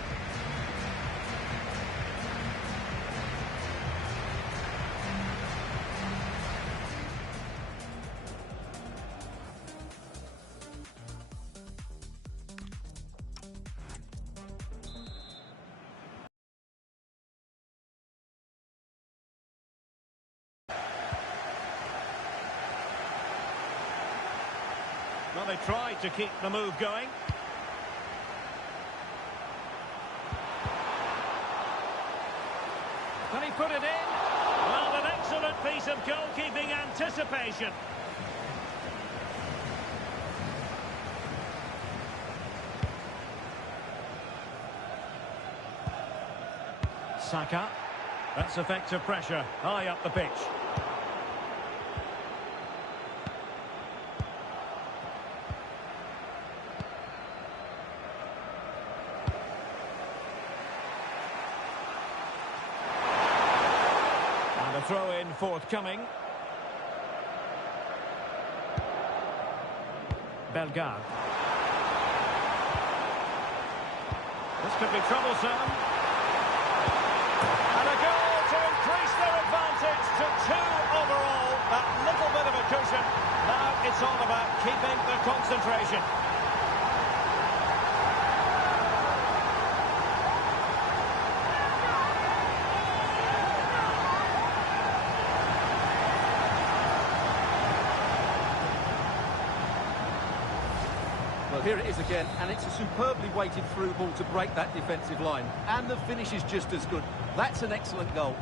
Well, they tried to keep the move going. Can he put it in? Well, an excellent piece of goalkeeping anticipation. Saka. That's effective pressure, high up the pitch. And a throw-in forthcoming. Bellegarde. This could be troublesome. And a goal to increase their advantage to 2 overall. That little bit of a cushion. Now it's all about keeping the concentration. Well, here it is again, and it's a superbly weighted through ball to break that defensive line. And the finish is just as good. That's an excellent goal.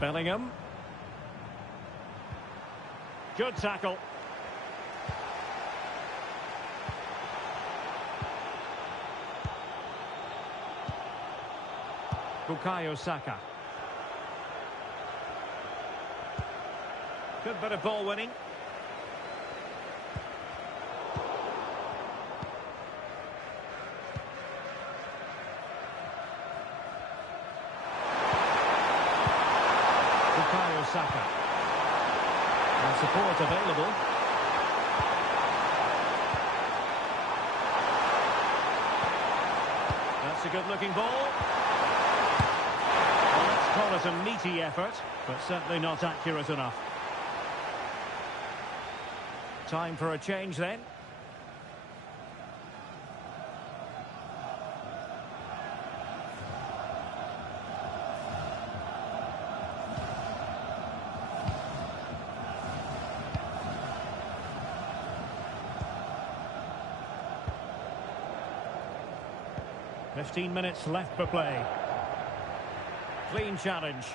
Bellingham. Good tackle. Bukayo Saka. Good bit of ball winning. Bukayo Saka. And support available. That's a good-looking ball. Well, let's call it a meaty effort, but certainly not accurate enough. Time for a change then. "15 minutes left for play. Clean challenge.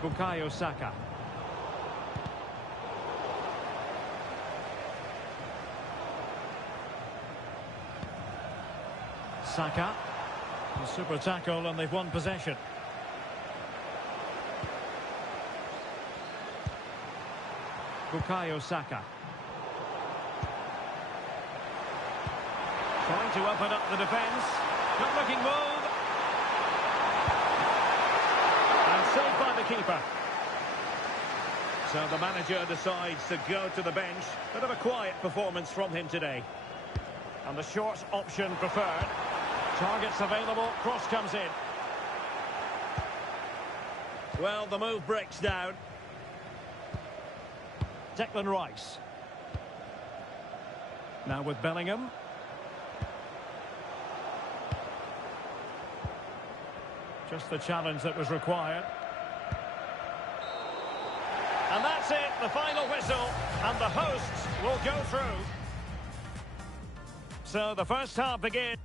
Bukayo Saka. Saka. A super tackle and they've won possession. Bukayo Saka. Trying to open up the defence. Good looking move. And saved by the keeper. So the manager decides to go to the bench. Bit of a quiet performance from him today. And the short option preferred. Targets available. Cross comes in. Well, the move breaks down. Declan Rice. Now with Bellingham. Just the challenge that was required. And that's it, the final whistle. And the hosts will go through. So the first half begins.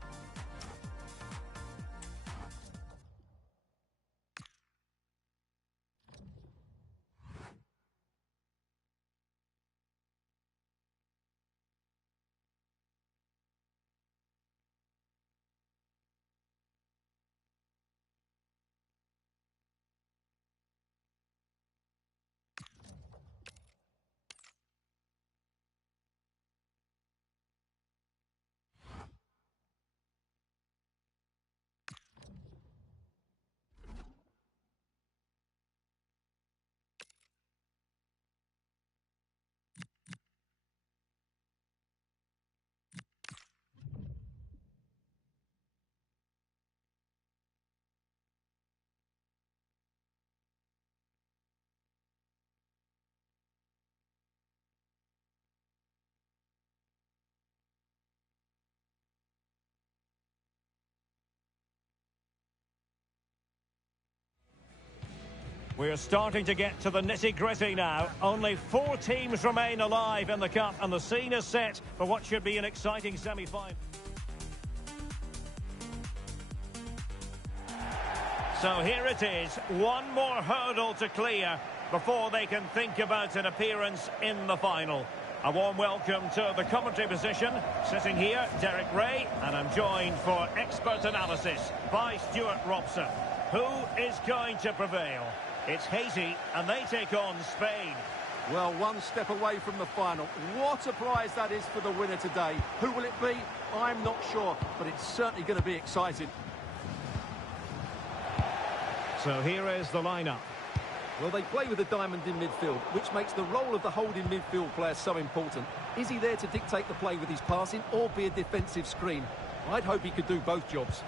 We're starting to get to the nitty-gritty now. Only 4 teams remain alive in the Cup, and the scene is set for what should be an exciting semi-final. So here it is, one more hurdle to clear before they can think about an appearance in the final. A warm welcome to the commentary position. Sitting here, Derek Ray, and I'm joined for expert analysis by Stuart Robson. Who is going to prevail? It's Haiti, and they take on Spain. Well, one step away from the final. What a prize that is for the winner today. Who will it be? I'm not sure, but it's certainly going to be exciting. So here is the lineup. Well, they play with a diamond in midfield, which makes the role of the holding midfield player so important. Is he there to dictate the play with his passing or be a defensive screen? I'd hope he could do both jobs.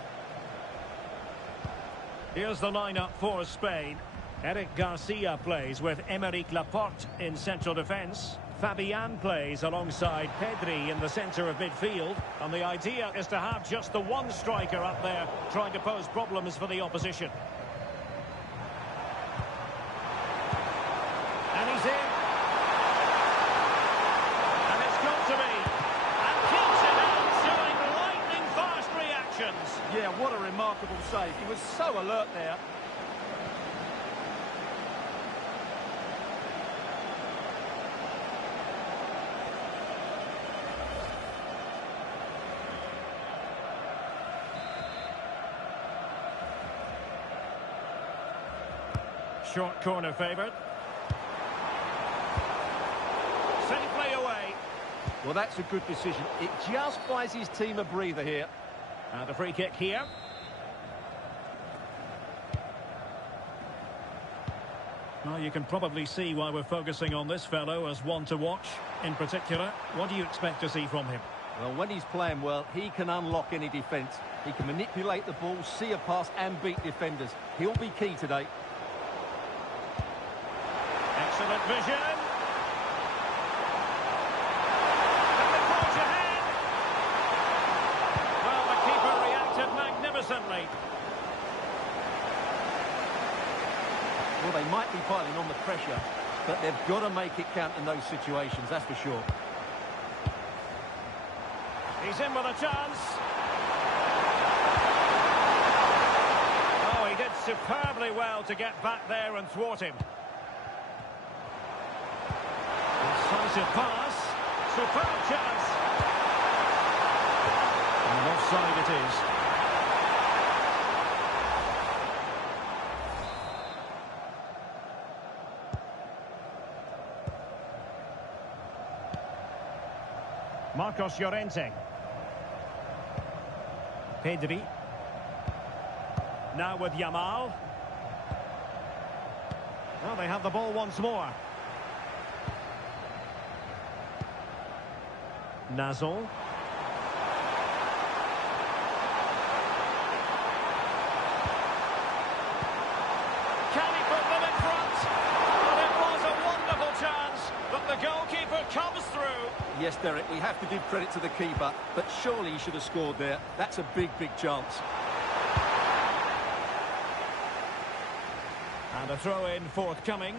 Here's the lineup for Spain. Eric Garcia plays with Aymeric Laporte in central defence. Fabian plays alongside Pedri in the centre of midfield. And the idea is to have just the one striker up there trying to pose problems for the opposition. And he's in. And it's got to be. And keeps it out, showing lightning fast reactions. Yeah, what a remarkable save. He was so alert there. Short corner favoured. Safely away. Well, that's a good decision. It just buys his team a breather here. And a free kick here. Well, you can probably see why we're focusing on this fellow as one to watch. In particular, what do you expect to see from him? Well, when he's playing well, he can unlock any defence. He can manipulate the ball, see a pass and beat defenders. He'll be key today. Excellent vision. And the forge ahead. Well, the keeper reacted magnificently. Well, they might be piling on the pressure, but they've got to make it count in those situations, that's for sure. He's in with a chance. Oh, he did superbly well to get back there and thwart him. Decisive pass. Superb chance. And offside it is. Marcos Llorente. Pedri. Now with Yamal. Well, they have the ball once more. Nazol. Can he put them in front? And it was a wonderful chance, but the goalkeeper comes through. Yes, Derek, we have to give credit to the keeper, but surely he should have scored there. That's a big, big chance. And a throw-in forthcoming.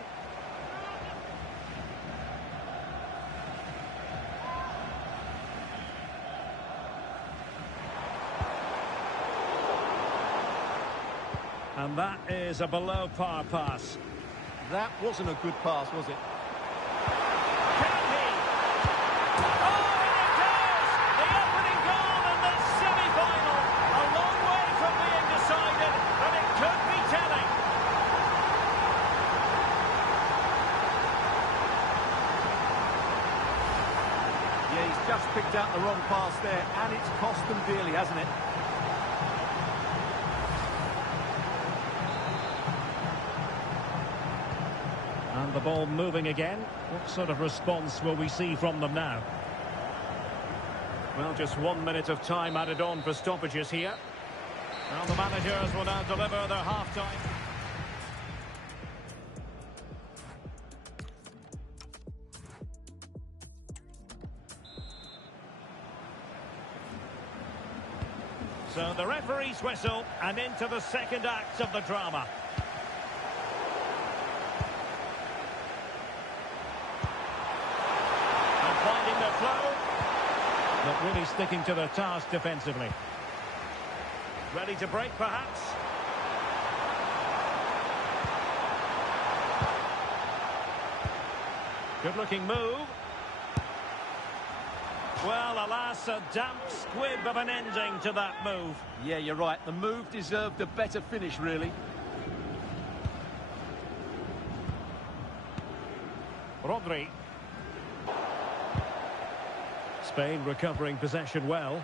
And that is a below-par pass. That wasn't a good pass, was it? Can he? Oh, and it does! The opening goal in the semi-final. A long way from being decided, but it could be telling. Yeah, he's just picked out the wrong pass there, and it's cost them dearly, hasn't it? And the ball moving again. What sort of response will we see from them now? Well, just 1 minute of time added on for stoppages here. Well, the managers will now deliver their half-time. So the referee's whistle, and into the second act of the drama. And finding their flow, but really sticking to their task defensively. Ready to break, perhaps? Good-looking move. Well, alas, a damp squib of an ending to that move. Yeah, you're right. The move deserved a better finish, really. Rodri. Spain recovering possession well.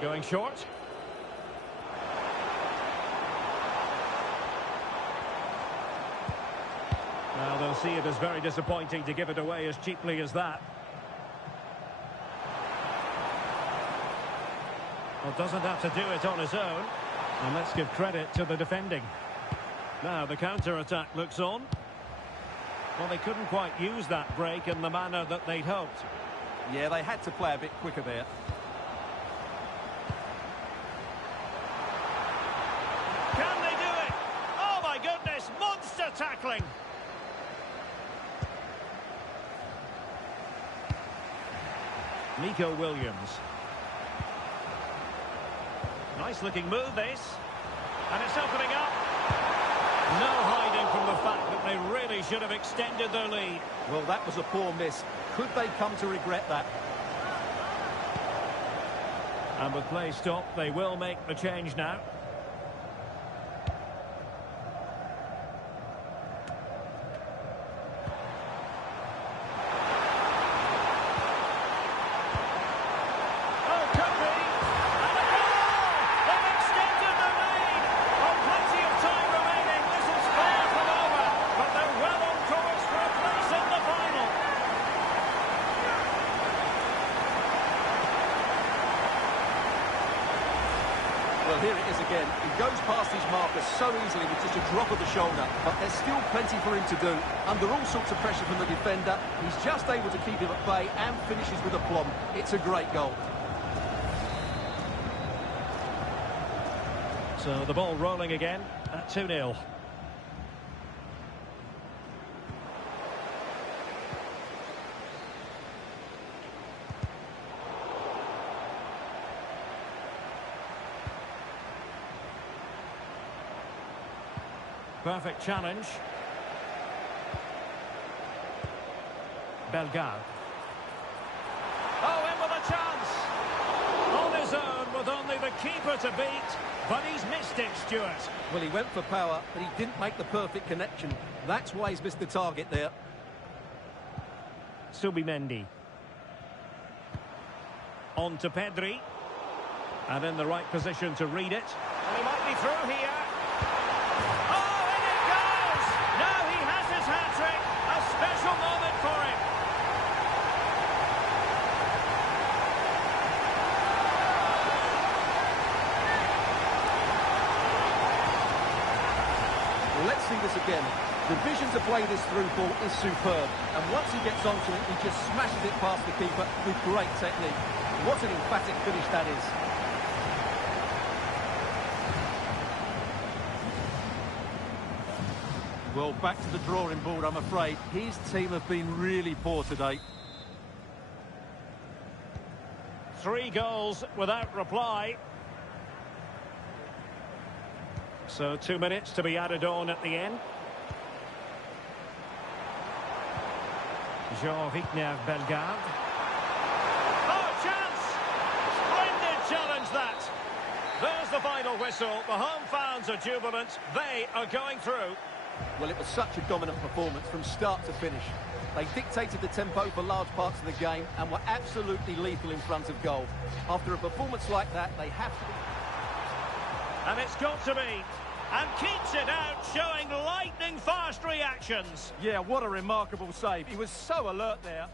Going short. Well, they'll see it as very disappointing to give it away as cheaply as that. Well, doesn't have to do it on his own. And let's give credit to the defending. Now the counter-attack looks on. Well, they couldn't quite use that break in the manner that they'd hoped. Yeah, they had to play a bit quicker there. Can they do it? Oh my goodness, monster tackling! Nico Williams. Nice looking move this. And it's opening up. No hiding from the fact that they really should have extended their lead. Well, that was a poor miss. Could they come to regret that? And with play stopped, they will make the change now. Well, here it is again. He goes past his marker so easily with just a drop of the shoulder, but there's still plenty for him to do. Under all sorts of pressure from the defender, he's just able to keep him at bay and finishes with aplomb. It's a great goal. So the ball rolling again at 2-0. Perfect challenge. Bellegarde. Oh, in with a chance! On his own with only the keeper to beat, but he's missed it, Stuart. Well, he went for power, but he didn't make the perfect connection. That's why he's missed the target there. Subimendi. On to Pedri. And in the right position to read it. And he might be through here. Hat-trick, a special moment for him. Well, let's see this again. The vision to play this through ball is superb, and once he gets onto it, he just smashes it past the keeper with great technique. What an emphatic finish that is. Well, back to the drawing board, I'm afraid. His team have been really poor today. 3 goals without reply. So 2 minutes to be added on at the end. Jean-Victor Bellegarde. Oh, chance! Splendid challenge that. There's the final whistle. The home fans are jubilant. They are going through. Well, it was such a dominant performance from start to finish. They dictated the tempo for large parts of the game and were absolutely lethal in front of goal. After a performance like that, they have to be... And it's got to be. And keeps it out, showing lightning-fast reactions. Yeah, what a remarkable save. He was so alert there.